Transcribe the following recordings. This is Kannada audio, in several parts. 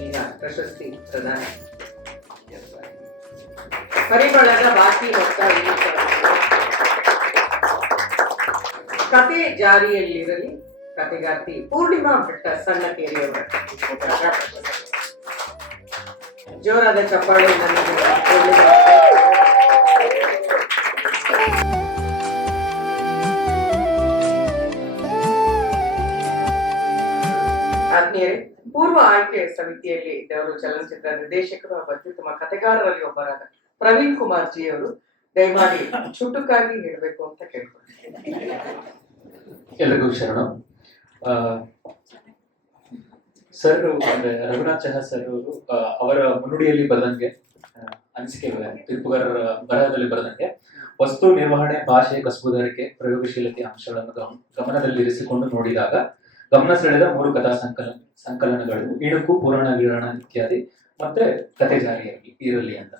ಈಗ ಪ್ರಶಸ್ತಿ ಪ್ರದಾನ ಪರಿಮಳದ ಬಾಕಿ ಮೊತ್ತ ಐದು ಸಾವಿರ. ಕತೆ ಜಾರಿಯಲ್ಲಿರಲಿ ಕತೆಗಾರ್ತಿ ಪೂರ್ಣಿಮಾ ಭಟ್ಟ ಸಣ್ಣ ಕೇರಿಯವರ ಜೋರಾದ ಚಪ್ಪಾಳೆ ನನಗೆ ಆಯ್ಕೆ ಸಮಿತಿಯಲ್ಲಿ ಇದ್ದವರು ಚಲನಚಿತ್ರ ನಿರ್ದೇಶಕರು ಹಾಗೂ ಅತ್ಯುತ್ತಮ ಕಥೆಗಾರರಲ್ಲಿ ಒಬ್ಬರಾದ ಪ್ರವೀಣ್ ಕುಮಾರ್ ಜಿ ಅವರು ದಯಮಾಡಿ ಚುಟುಕಾಗಿ ಹೇಳಬೇಕು ಅಂತ ಕೇಳ್ಕೊಳ್ತೀನಿ. ಎಲ್ಲರಿಗೂ ಶರಣ. ಸರ್, ಅಂದ್ರೆ ರಘುನಾಥ್ ಚಹಾ ಸರ್ ಅವರು ಅವರ ಮುನ್ನುಡಿಯಲ್ಲಿ ಬರೆದಂಗೆ ಅನಿಸಿಕೆ ತೀರ್ಪುಗಾರರ ಬರಹದಲ್ಲಿ ಬರೆದಂಗೆ, ವಸ್ತು ನಿರ್ವಹಣೆ ಭಾಷೆ ಕಸಬುದಾರಿಕೆ ಪ್ರಯೋಗಶೀಲತೆ ಅಂಶಗಳನ್ನು ಗಮ- ಗಮನದಲ್ಲಿರಿಸಿಕೊಂಡು ನೋಡಿದಾಗ ಗಮನ ಸೆಳೆದ ಮೂರು ಕಥಾ ಸಂಕಲನ ಸಂಕಲನಗಳು ಇಣುಕು ಪುರಾಣ ಗಿರಾಣ ಇತ್ಯಾದಿ. ಮತ್ತೆ ಕತೆ ಜಾರಿಯಾಗಿ ಇರಲಿ ಅಂತ.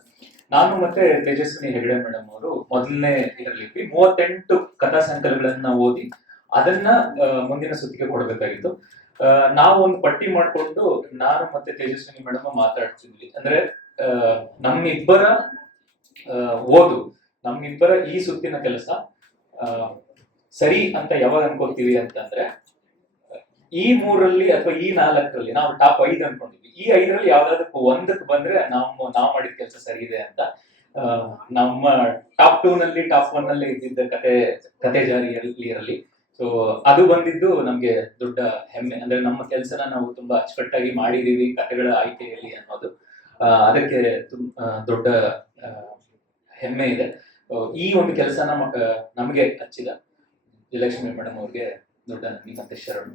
ನಾನು ಮತ್ತೆ ತೇಜಸ್ವಿನಿ ಹೆಗಡೆ ಮೇಡಮ್ ಅವರು ಮೊದಲನೇ ಇದರಲ್ಲಿ ಮೂವತ್ತೆಂಟು ಕಥಾ ಸಂಕಲನಗಳನ್ನ ಓದಿ ಅದನ್ನ ಮುಂದಿನ ಸುತ್ತಿಗೆ ಕೊಡಬೇಕಾಗಿತ್ತು. ನಾವು ಒಂದು ಪಟ್ಟಿ ಮಾಡಿಕೊಂಡು ನಾನು ಮತ್ತೆ ತೇಜಸ್ವಿನಿ ಮೇಡಮ್ ಮಾತಾಡ್ತಿದ್ವಿ. ಅಂದ್ರೆ ನಮ್ಮಿಬ್ಬರ ಓದು, ನಮ್ಮಿಬ್ಬರ ಈ ಸುತ್ತಿನ ಕೆಲಸ ಸರಿ ಅಂತ ಯಾವಾಗ ಅನ್ಕೋತೀವಿ ಅಂತಂದ್ರೆ ಈ ಮೂರಲ್ಲಿ ಅಥವಾ ಈ ನಾಲ್ಕರಲ್ಲಿ ನಾವು ಟಾಪ್ ಐದು ಅನ್ಕೊಂಡಿದ್ವಿ. ಈ ಐದರಲ್ಲಿ ಯಾವ್ದಾದಕ್ಕೂ ಒಂದಕ್ಕೆ ಬಂದ್ರೆ ನಾವು ನಾವು ಮಾಡಿದ ಕೆಲಸ ಸರಿ ಇದೆ ಅಂತ. ನಮ್ಮ ಟಾಪ್ ಟೂ ನಲ್ಲಿ ಟಾಪ್ ಒನ್ನಲ್ಲಿ ಇದ್ದಿದ್ದ ಕತೆ ಕತೆ ಜಾರಿಯಲ್ಲಿ ಇರಲಿ. ಸೊ ಅದು ಬಂದಿದ್ದು ನಮ್ಗೆ ದೊಡ್ಡ ಹೆಮ್ಮೆ. ಅಂದ್ರೆ ನಮ್ಮ ಕೆಲಸನ ನಾವು ತುಂಬಾ ಅಚ್ಚುಕಟ್ಟಾಗಿ ಮಾಡಿದೀವಿ ಕತೆಗಳ ಆಯ್ಕೆಯಲ್ಲಿ ಅನ್ನೋದು. ಅದಕ್ಕೆ ದೊಡ್ಡ ಹೆಮ್ಮೆ ಇದೆ. ಈ ಒಂದು ಕೆಲಸ ನಮಗೆ ಹಚ್ಚಿದ ವಿಜಯಲಕ್ಷ್ಮಿ ಮೇಡಮ್ ಅವ್ರಿಗೆ ದೊಡ್ಡ ಮತ್ತೆ ಶರಣು.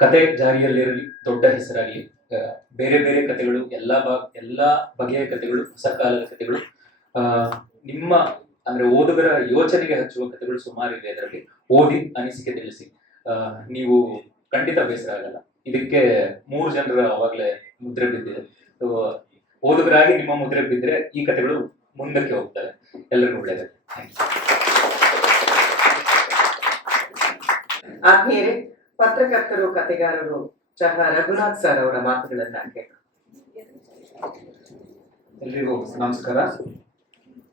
ಕತೆ ಜಾರಿಯಲ್ಲಿರಲಿ, ದೊಡ್ಡ ಹೆಸರಾಗಲಿ ಬೇರೆ ಬೇರೆ ಕತೆಗಳು, ಎಲ್ಲ ಎಲ್ಲಾ ಬಗೆಯ ಕತೆಗಳು, ಹೊಸ ಕಾಲದ ಕತೆಗಳು ನಿಮ್ಮ, ಅಂದ್ರೆ ಓದುಗರ ಯೋಚನೆಗೆ ಹಚ್ಚುವ ಕಥೆಗಳು ಸುಮಾರು ಇದೆ ಅದರಲ್ಲಿ. ಓದಿ, ಅನಿಸಿಕೆ ತಿಳಿಸಿ. ನೀವು ಖಂಡಿತ ಬೇಸರ ಆಗಲ್ಲ. ಇದಕ್ಕೆ ಮೂರು ಜನರ ಅವಾಗಲೇ ಮುದ್ರೆ ಬಿದ್ದಿದೆ. ಓದುಗರಾಗಿ ನಿಮ್ಮ ಮುದ್ರೆ ಬಿದ್ದರೆ ಈ ಕಥೆಗಳು ಮುಂದಕ್ಕೆ ಹೋಗ್ತವೆ. ಎಲ್ಲರಿಗೂ ಒಳ್ಳೆಯದು. ಥ್ಯಾಂಕ್ ಯು ಆತ್ಮೀಯರೇ ಪತ್ರಕರ್ತರು ಕತೆಗಾರರು ಚಹಾ ರಘುನಾಥ್ ಸರ್ ಅವರ ಮಾತುಗಳನ್ನ ಕೇಳೋಣ. ಎಲ್ರಿಗೂ ನಮಸ್ಕಾರ.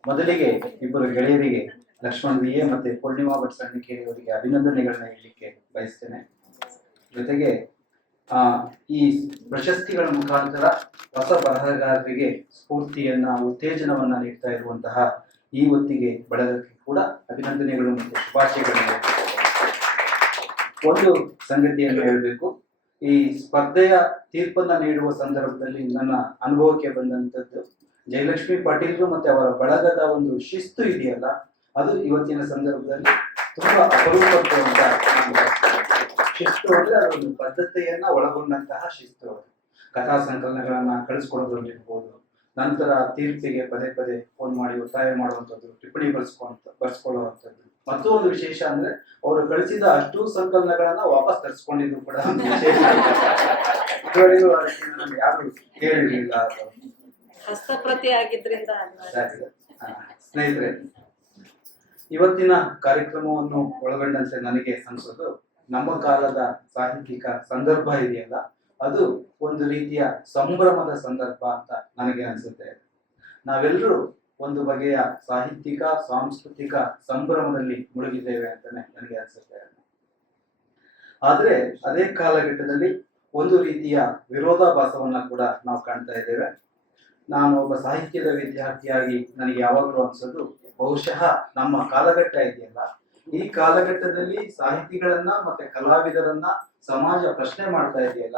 ಮೊದಲಿಗೆ ಇಬ್ಬರು ಗೆಳೆಯರಿಗೆ ಲಕ್ಷ್ಮಣ್ ವಿ ಎ ಮತ್ತೆ ಪೂರ್ಣಿಮಾ ಭಟ್ ಸಣ್ಣಿಕೇರಿ ಅವರಿಗೆ ಅಭಿನಂದನೆಗಳನ್ನ ಹೇಳಲಿಕ್ಕೆ ಬಯಸ್ತೇನೆ. ಜೊತೆಗೆ, ಆ, ಈ ಪ್ರಶಸ್ತಿಗಳ ಮುಖಾಂತರ ಹೊಸ ಬರಹಗಾರರಿಗೆ ಸ್ಫೂರ್ತಿಯನ್ನ, ಉತ್ತೇಜನವನ್ನ ನೀಡ್ತಾ ಇರುವಂತಹ ಈ ಹೊತ್ತಿಗೆ ಬಳಗಕ್ಕೆ ಕೂಡ ಅಭಿನಂದನೆಗಳು ಮತ್ತು ಶುಭಾಶಯಗಳನ್ನ. ಒಂದು ಸಂಗತಿಯನ್ನು ಹೇಳಬೇಕು ಈ ಸ್ಪರ್ಧೆಯ ತೀರ್ಪನ್ನ ನೀಡುವ ಸಂದರ್ಭದಲ್ಲಿ ನನ್ನ ಅನುಭವಕ್ಕೆ ಬಂದಂತದ್ದು ಜಯಲಕ್ಷ್ಮಿ ಪಾಟೀಲ್ರು ಮತ್ತೆ ಅವರ ಬಳಗದ ಒಂದು ಶಿಸ್ತು ಇದೆಯಲ್ಲ, ಅದು ಇವತ್ತಿನ ಸಂದರ್ಭದಲ್ಲಿ ತುಂಬಾ ಭಾವಿಸ್ತೇನೆ. ಶಿಸ್ತು ಅಂದ್ರೆ ಅದೊಂದು ಬದ್ಧತೆಯನ್ನ ಒಳಗೊಂಡಂತಹ ಶಿಸ್ತು ಅದು ಕಥಾ ಸಂಕಲನಗಳನ್ನ ಕಳಿಸ್ಕೊಡೋದ್ರಲ್ಲಿರ್ಬೋದು, ನಂತರ ತೀರ್ಪಿಗೆ ಪದೇ ಪದೇ ಫೋನ್ ಮಾಡಿ ಒತ್ತಾಯ ಮಾಡುವಂಥದ್ದು, ಟಿಪ್ಪಣಿ ಬರ್ಸ್ಕೊಂತ ಬರ್ಸ್ಕೊಳ್ಳುವಂಥದ್ದು ಮತ್ತು ಒಂದು ವಿಶೇಷ ಅಂದ್ರೆ ಅವರು ಕಳಿಸಿದ ಅಷ್ಟು ಸಂಕಲನಗಳನ್ನ ವಾಪಸ್ ತರಿಸ್ಕೊಂಡಿದ್ರು ಕೂಡ ವಿಶೇಷ. ಯಾರು ಕೇಳಿರ್ಲಿಲ್ಲ ಹಸ್ತಪ್ರತಿ ಆಗಿದ್ರಿಂದ. ಸ್ನೇಹಿತರೆ ಇವತ್ತಿನ ಕಾರ್ಯಕ್ರಮವನ್ನು ಒಳಗೊಂಡಂತೆ ನನಗೆ ಅನ್ಸೋದು ನಮ್ಮ ಕಾಲದ ಸಾಹಿತ್ಯಿಕ ಸಂದರ್ಭ ಇದೆಯಲ್ಲ ಅದು ಒಂದು ರೀತಿಯ ಸಂಭ್ರಮದ ಸಂದರ್ಭ ಅಂತ ನನಗೆ ಅನ್ಸುತ್ತೆ. ನಾವೆಲ್ಲರೂ ಒಂದು ಬಗೆಯ ಸಾಹಿತ್ಯಿಕ, ಸಾಂಸ್ಕೃತಿಕ ಸಂಭ್ರಮದಲ್ಲಿ ಮುಳುಗಿದ್ದೇವೆ ಅಂತಾನೆ ನನಗೆ ಅನ್ಸುತ್ತೆ. ಆದ್ರೆ ಅದೇ ಕಾಲಘಟ್ಟದಲ್ಲಿ ಒಂದು ರೀತಿಯ ವಿರೋಧಾಭಾಸವನ್ನ ಕೂಡ ನಾವು ಕಾಣ್ತಾ ಇದ್ದೇವೆ. ನಾನು ಒಬ್ಬ ಸಾಹಿತ್ಯದ ವಿದ್ಯಾರ್ಥಿಯಾಗಿ ನನಗೆ ಯಾವಾಗಲೂ ಅನ್ಸೋದು, ಬಹುಶಃ ನಮ್ಮ ಕಾಲಘಟ್ಟ ಇದೆಯಲ್ಲ? ಈ ಕಾಲಘಟ್ಟದಲ್ಲಿ ಸಾಹಿತಿಗಳನ್ನ ಮತ್ತೆ ಕಲಾವಿದರನ್ನ ಸಮಾಜ ಪ್ರಶ್ನೆ ಮಾಡ್ತಾ ಇದೆಯಲ್ಲ?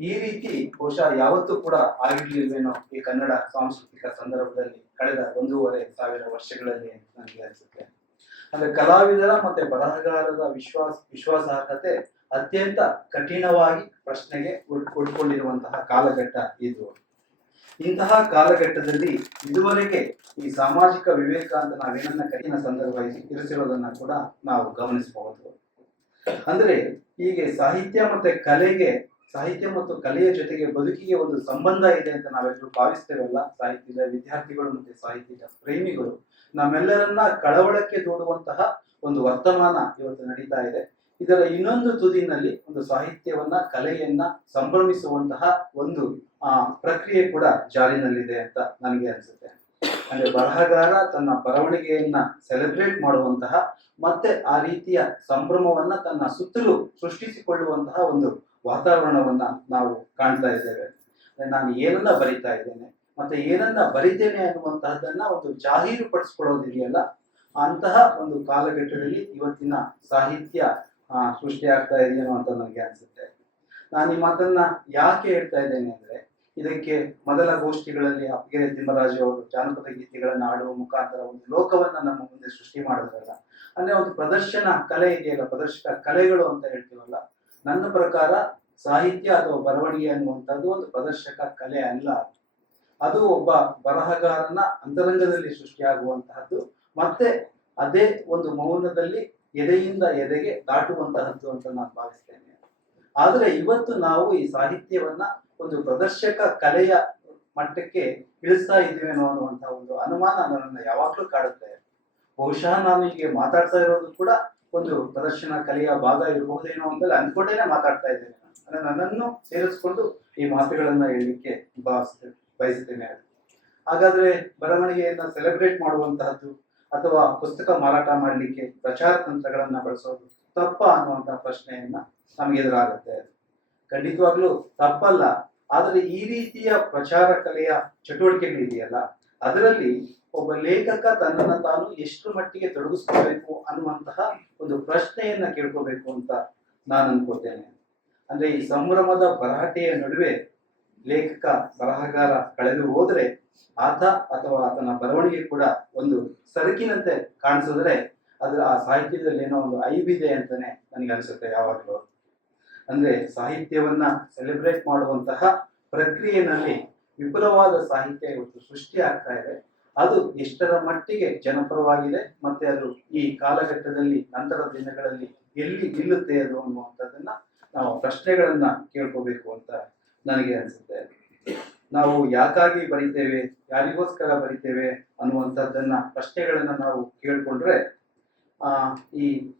ಈ ರೀತಿ ಬಹುಶಃ ಯಾವತ್ತೂ ಕೂಡ ಆಗಿರ್ಲಿಲ್ವೇನೋ ಈ ಕನ್ನಡ ಸಾಂಸ್ಕೃತಿಕ ಸಂದರ್ಭದಲ್ಲಿ. ಕಳೆದ ಒಂದೂವರೆ ಸಾವಿರ ವರ್ಷಗಳಲ್ಲಿ ಅಂತ ನನಗೆ ಅನ್ಸುತ್ತೆ. ಅಂದ್ರೆ ಕಲಾವಿದರ ಮತ್ತೆ ಬರಹಗಾರರ ವಿಶ್ವಾಸ, ವಿಶ್ವಾಸಾರ್ಹತೆ ಅತ್ಯಂತ ಕಠಿಣವಾಗಿ ಪ್ರಶ್ನೆಗೆ ಕೊಡ್ಕೊಂಡಿರುವಂತಹ ಕಾಲಘಟ್ಟ ಇದು. ಇಂತಹ ಕಾಲಘಟ್ಟದಲ್ಲಿ ಇದುವರೆಗೆ ಈ ಸಾಮಾಜಿಕ ವಿವೇಕ ಅಂತ ನಾವೇನನ್ನ ಕಠಿಣ ಸಂದರ್ಭ ಇರ್- ಇರಿಸಿರೋದನ್ನ ಕೂಡ ನಾವು ಗಮನಿಸಬಹುದು. ಅಂದ್ರೆ ಹೀಗೆ ಸಾಹಿತ್ಯ ಮತ್ತೆ ಕಲೆಗೆ ಸಾಹಿತ್ಯ ಮತ್ತು ಕಲೆಯ ಜೊತೆಗೆ ಬದುಕಿಗೆ ಒಂದು ಸಂಬಂಧ ಇದೆ ಅಂತ ನಾವೆಲ್ಲರೂ ಭಾವಿಸ್ತೇವಲ್ಲ? ಸಾಹಿತ್ಯದ ವಿದ್ಯಾರ್ಥಿಗಳು ಮತ್ತೆ ಸಾಹಿತ್ಯದ ಪ್ರೇಮಿಗಳು. ನಮ್ಮೆಲ್ಲರನ್ನ ಕಳವಳಕ್ಕೆ ದೂಡುವಂತಹ ಒಂದು ವರ್ತಮಾನ ಇವತ್ತು ನಡೀತಾ ಇದೆ. ಇದರ ಇನ್ನೊಂದು ತುದಿನಲ್ಲಿ ಒಂದು ಸಾಹಿತ್ಯವನ್ನ, ಕಲೆಯನ್ನ ಸಂಭ್ರಮಿಸುವಂತಹ ಒಂದು, ಆ, ಪ್ರಕ್ರಿಯೆ ಕೂಡ ಜಾರಿನಲ್ಲಿದೆ ಅಂತ ನನಗೆ ಅನ್ಸುತ್ತೆ. ಅಂದ್ರೆ ಬರಹಗಾರ ತನ್ನ ಬರವಣಿಗೆಯನ್ನ ಸೆಲೆಬ್ರೇಟ್ ಮಾಡುವಂತಹ ಮತ್ತೆ ಆ ರೀತಿಯ ಸಂಭ್ರಮವನ್ನ ತನ್ನ ಸುತ್ತಲೂ ಸೃಷ್ಟಿಸಿಕೊಳ್ಳುವಂತಹ ಒಂದು ವಾತಾವರಣವನ್ನ ನಾವು ಕಾಣ್ತಾ ಇದ್ದೇವೆ. ನಾನು ಏನನ್ನ ಬರಿತಾ ಇದ್ದೇನೆ, ಮತ್ತೆ ಏನನ್ನ ಬರಿತೇನೆ ಅನ್ನುವಂತಹದ್ದನ್ನ ಒಂದು ಜಾಹೀರು ಪಡಿಸ್ಕೊಳ್ಳೋದಿದೆಯಲ್ಲ ಅಂತಹ ಒಂದು ಕಾಲಘಟ್ಟದಲ್ಲಿ ಇವತ್ತಿನ ಸಾಹಿತ್ಯ ಸೃಷ್ಟಿ ಆಗ್ತಾ ಇದೆಯೇನೋ ಅಂತ ನನಗೆ ಅನ್ಸುತ್ತೆ. ನಾನು ಈ ಮಾತನ್ನ ಯಾಕೆ ಹೇಳ್ತಾ ಇದ್ದೇನೆ ಅಂದ್ರೆ, ಇದಕ್ಕೆ ಮೊದಲ ಗೋಷ್ಠಿಗಳಲ್ಲಿ ಅಪ್ಪಗೆರೆ ತಿಮ್ಮರಾಜು ಅವರು ಜಾನಪದ ಗೀತೆಗಳನ್ನ ಆಡುವ ಮುಖಾಂತರ ಒಂದು ಲೋಕವನ್ನ ನಮ್ಮ ಮುಂದೆ ಸೃಷ್ಟಿ ಮಾಡಿದ್ರಲ್ಲ ಅಂದ್ರೆ ಒಂದು ಪ್ರದರ್ಶನ ಕಲೆ ಇದೆಯಲ್ಲ, ಪ್ರದರ್ಶಕ ಕಲೆಗಳು ಅಂತ ಹೇಳ್ತೀವಲ್ಲ ನನ್ನ ಪ್ರಕಾರ ಸಾಹಿತ್ಯ ಅಥವಾ ಬರವಣಿಗೆ ಅನ್ನುವಂಥದ್ದು ಒಂದು ಪ್ರದರ್ಶಕ ಕಲೆ ಅಲ್ಲ. ಅದು ಒಬ್ಬ ಬರಹಗಾರನ ಅಂತರಂಗದಲ್ಲಿ ಸೃಷ್ಟಿಯಾಗುವಂತಹದ್ದು, ಮತ್ತೆ ಅದೇ ಒಂದು ಮೌನದಲ್ಲಿ ಎದೆಯಿಂದ ಎದೆಗೆ ದಾಟುವಂತಹದ್ದು ಅಂತ ನಾನು ಭಾವಿಸ್ತೇನೆ. ಆದರೆ ಇವತ್ತು ನಾವು ಈ ಸಾಹಿತ್ಯವನ್ನ ಒಂದು ಪ್ರದರ್ಶಕ ಕಲೆಯ ಮಟ್ಟಕ್ಕೆ ಇಳಿಸ್ತಾ ಇದ್ದೀವೇನೋ ಅನ್ನುವಂತಹ ಒಂದು ಅನುಮಾನ ನನ್ನನ್ನು ಯಾವಾಗಲೂ ಕಾಡುತ್ತೆ. ಬಹುಶಃ ನಾನು ಹೀಗೆ ಮಾತಾಡ್ತಾ ಇರೋದು ಕೂಡ ಒಂದು ಪ್ರದರ್ಶನ ಕಲೆಯ ಭಾಗ ಇರಬಹುದೇನೋ ಅಂತ ಅಂದ್ಕೊಂಡೇನೆ ಮಾತಾಡ್ತಾ ಇದ್ದೇನೆ. ಅಂದ್ರೆ ನನ್ನನ್ನು ಸೇರಿಸ್ಕೊಂಡು ಈ ಮಾತುಗಳನ್ನ ಹೇಳಲಿಕ್ಕೆ ಬಯಸುತ್ತೇನೆ ಹಾಗಾದ್ರೆ ಬರವಣಿಗೆಯನ್ನ ಸೆಲೆಬ್ರೇಟ್ ಮಾಡುವಂತಹದ್ದು ಅಥವಾ ಪುಸ್ತಕ ಮಾರಾಟ ಮಾಡಲಿಕ್ಕೆ ಪ್ರಚಾರ ತಂತ್ರಗಳನ್ನ ಬಳಸೋದು ತಪ್ಪ ಅನ್ನುವಂತ ಪ್ರಶ್ನೆಯನ್ನ ನಮಗೆ ಎದುರಾಗುತ್ತೆ ಖಂಡಿತವಾಗ್ಲೂ ತಪ್ಪಲ್ಲ. ಆದರೆ ಈ ರೀತಿಯ ಪ್ರಚಾರ ಕಲೆಯ ಚಟುವಟಿಕೆಗಳಿದೆಯಲ್ಲ, ಅದರಲ್ಲಿ ಒಬ್ಬ ಲೇಖಕ ತನ್ನನ್ನು ತಾನು ಎಷ್ಟು ಮಟ್ಟಿಗೆ ತೊಡಗಿಸ್ಕೋಬೇಕು ಅನ್ನುವಂತಹ ಒಂದು ಪ್ರಶ್ನೆಯನ್ನ ಕೇಳ್ಕೋಬೇಕು ಅಂತ ನಾನು ಅನ್ಕೋತೇನೆ. ಅಂದ್ರೆ ಈ ಸಂಭ್ರಮದ ಭರಾಟೆಯ ನಡುವೆ ಲೇಖಕ ಬರಹಗಾರ ಕಳೆದು ಹೋದ್ರೆ ಆತ ಅಥವಾ ಆತನ ಬರವಣಿಗೆ ಕೂಡ ಒಂದು ಸರಕಿನಂತೆ ಕಾಣಿಸಿದ್ರೆ ಅದರ ಆ ಸಾಹಿತ್ಯದಲ್ಲಿ ಏನೋ ಒಂದು ಐಬಿದೆ ಅಂತಾನೆ ನನಗೆ ಅನಿಸುತ್ತೆ ಯಾವಾಗಲೂ. ಅಂದ್ರೆ ಸಾಹಿತ್ಯವನ್ನ ಸೆಲೆಬ್ರೇಟ್ ಮಾಡುವಂತಹ ಪ್ರಕ್ರಿಯೆನಲ್ಲಿ ವಿಪುಲವಾದ ಸಾಹಿತ್ಯ ಇವತ್ತು ಸೃಷ್ಟಿ ಆಗ್ತಾ ಇದೆ. ಅದು ಎಷ್ಟರ ಮಟ್ಟಿಗೆ ಜನಪರವಾಗಿದೆ ಮತ್ತೆ ಅದು ಈ ಕಾಲಘಟ್ಟದಲ್ಲಿ ನಂತರದ ದಿನಗಳಲ್ಲಿ ಎಲ್ಲಿ ನಿಲ್ಲುತ್ತೆ ಅದು ಅನ್ನುವಂಥದ್ದನ್ನ ನಾವು ಪ್ರಶ್ನೆಗಳನ್ನ ಕೇಳ್ಕೋಬೇಕು ಅಂತ ನನಗೆ ಅನಿಸುತ್ತೆ. ನಾವು ಯಾಕಾಗಿ ಬರಿತೇವೆ, ಯಾರಿಗೋಸ್ಕರ ಬರಿತೇವೆ ಅನ್ನುವಂಥದ್ದನ್ನ ಪ್ರಶ್ನೆಗಳನ್ನ ನಾವು ಕೇಳ್ಕೊಂಡ್ರೆ, ಆ, ಈ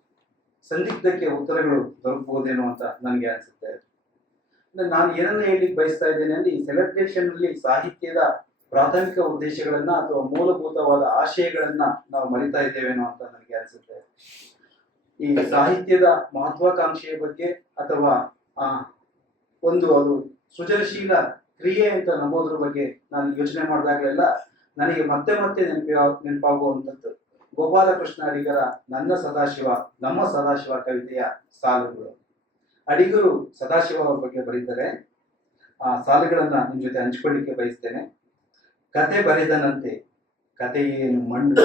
ಸಂದಿಗ್ಧಕ್ಕೆ ಉತ್ತರಗಳು ದೊರಕಬಹುದೇನೋ ಅಂತ ನನಗೆ ಅನಿಸುತ್ತೆ. ನಾನು ಏನನ್ನ ಹೇಳಿಕ್ ಬಯಸ್ತಾ ಇದ್ದೇನೆ ಅಂದ್ರೆ ಈ ಸೆಲೆಬ್ರೇಷನ್ ಅಲ್ಲಿ ಸಾಹಿತ್ಯದ ಪ್ರಾಥಮಿಕ ಉದ್ದೇಶಗಳನ್ನ ಅಥವಾ ಮೂಲಭೂತವಾದ ಆಶಯಗಳನ್ನ ನಾವು ಮರಿತಾ ಇದ್ದೇವೇನೋ ಅಂತ ನನಗೆ ಅನಿಸುತ್ತೆ. ಈ ಸಾಹಿತ್ಯದ ಮಹತ್ವಾಕಾಂಕ್ಷೆಯ ಬಗ್ಗೆ ಅಥವಾ ಆ ಒಂದು ಅದು ಸೃಜನಶೀಲ ಕ್ರಿಯೆ ಅಂತ ನಂಬೋದ್ರ ಬಗ್ಗೆ ನಾನು ಯೋಚನೆ ಮಾಡಿದಾಗಲೆಲ್ಲ ನನಗೆ ಮತ್ತೆ ಮತ್ತೆ ನೆನಪಿ ನೆನಪಾಗುವಂಥದ್ದು. ಗೋಪಾಲಕೃಷ್ಣ ಅಡಿಗರ ನನ್ನ ಸದಾಶಿವ ನಮ್ಮ ಸದಾಶಿವ ಕವಿತೆಯ ಸಾಲುಗಳು. ಅಡಿಗರು ಸದಾಶಿವ ಅವ್ರ ಬಗ್ಗೆ ಬರೀತಾರೆ. ಆ ಸಾಲುಗಳನ್ನ ನಿಮ್ ಜೊತೆ ಹಂಚ್ಕೊಳ್ಳಿಕ್ಕೆ ಬಯಸ್ತೇನೆ. ಕತೆ ಬರೆದನಂತೆ. ಕತೆಯೇನು ಮಣ್ಣು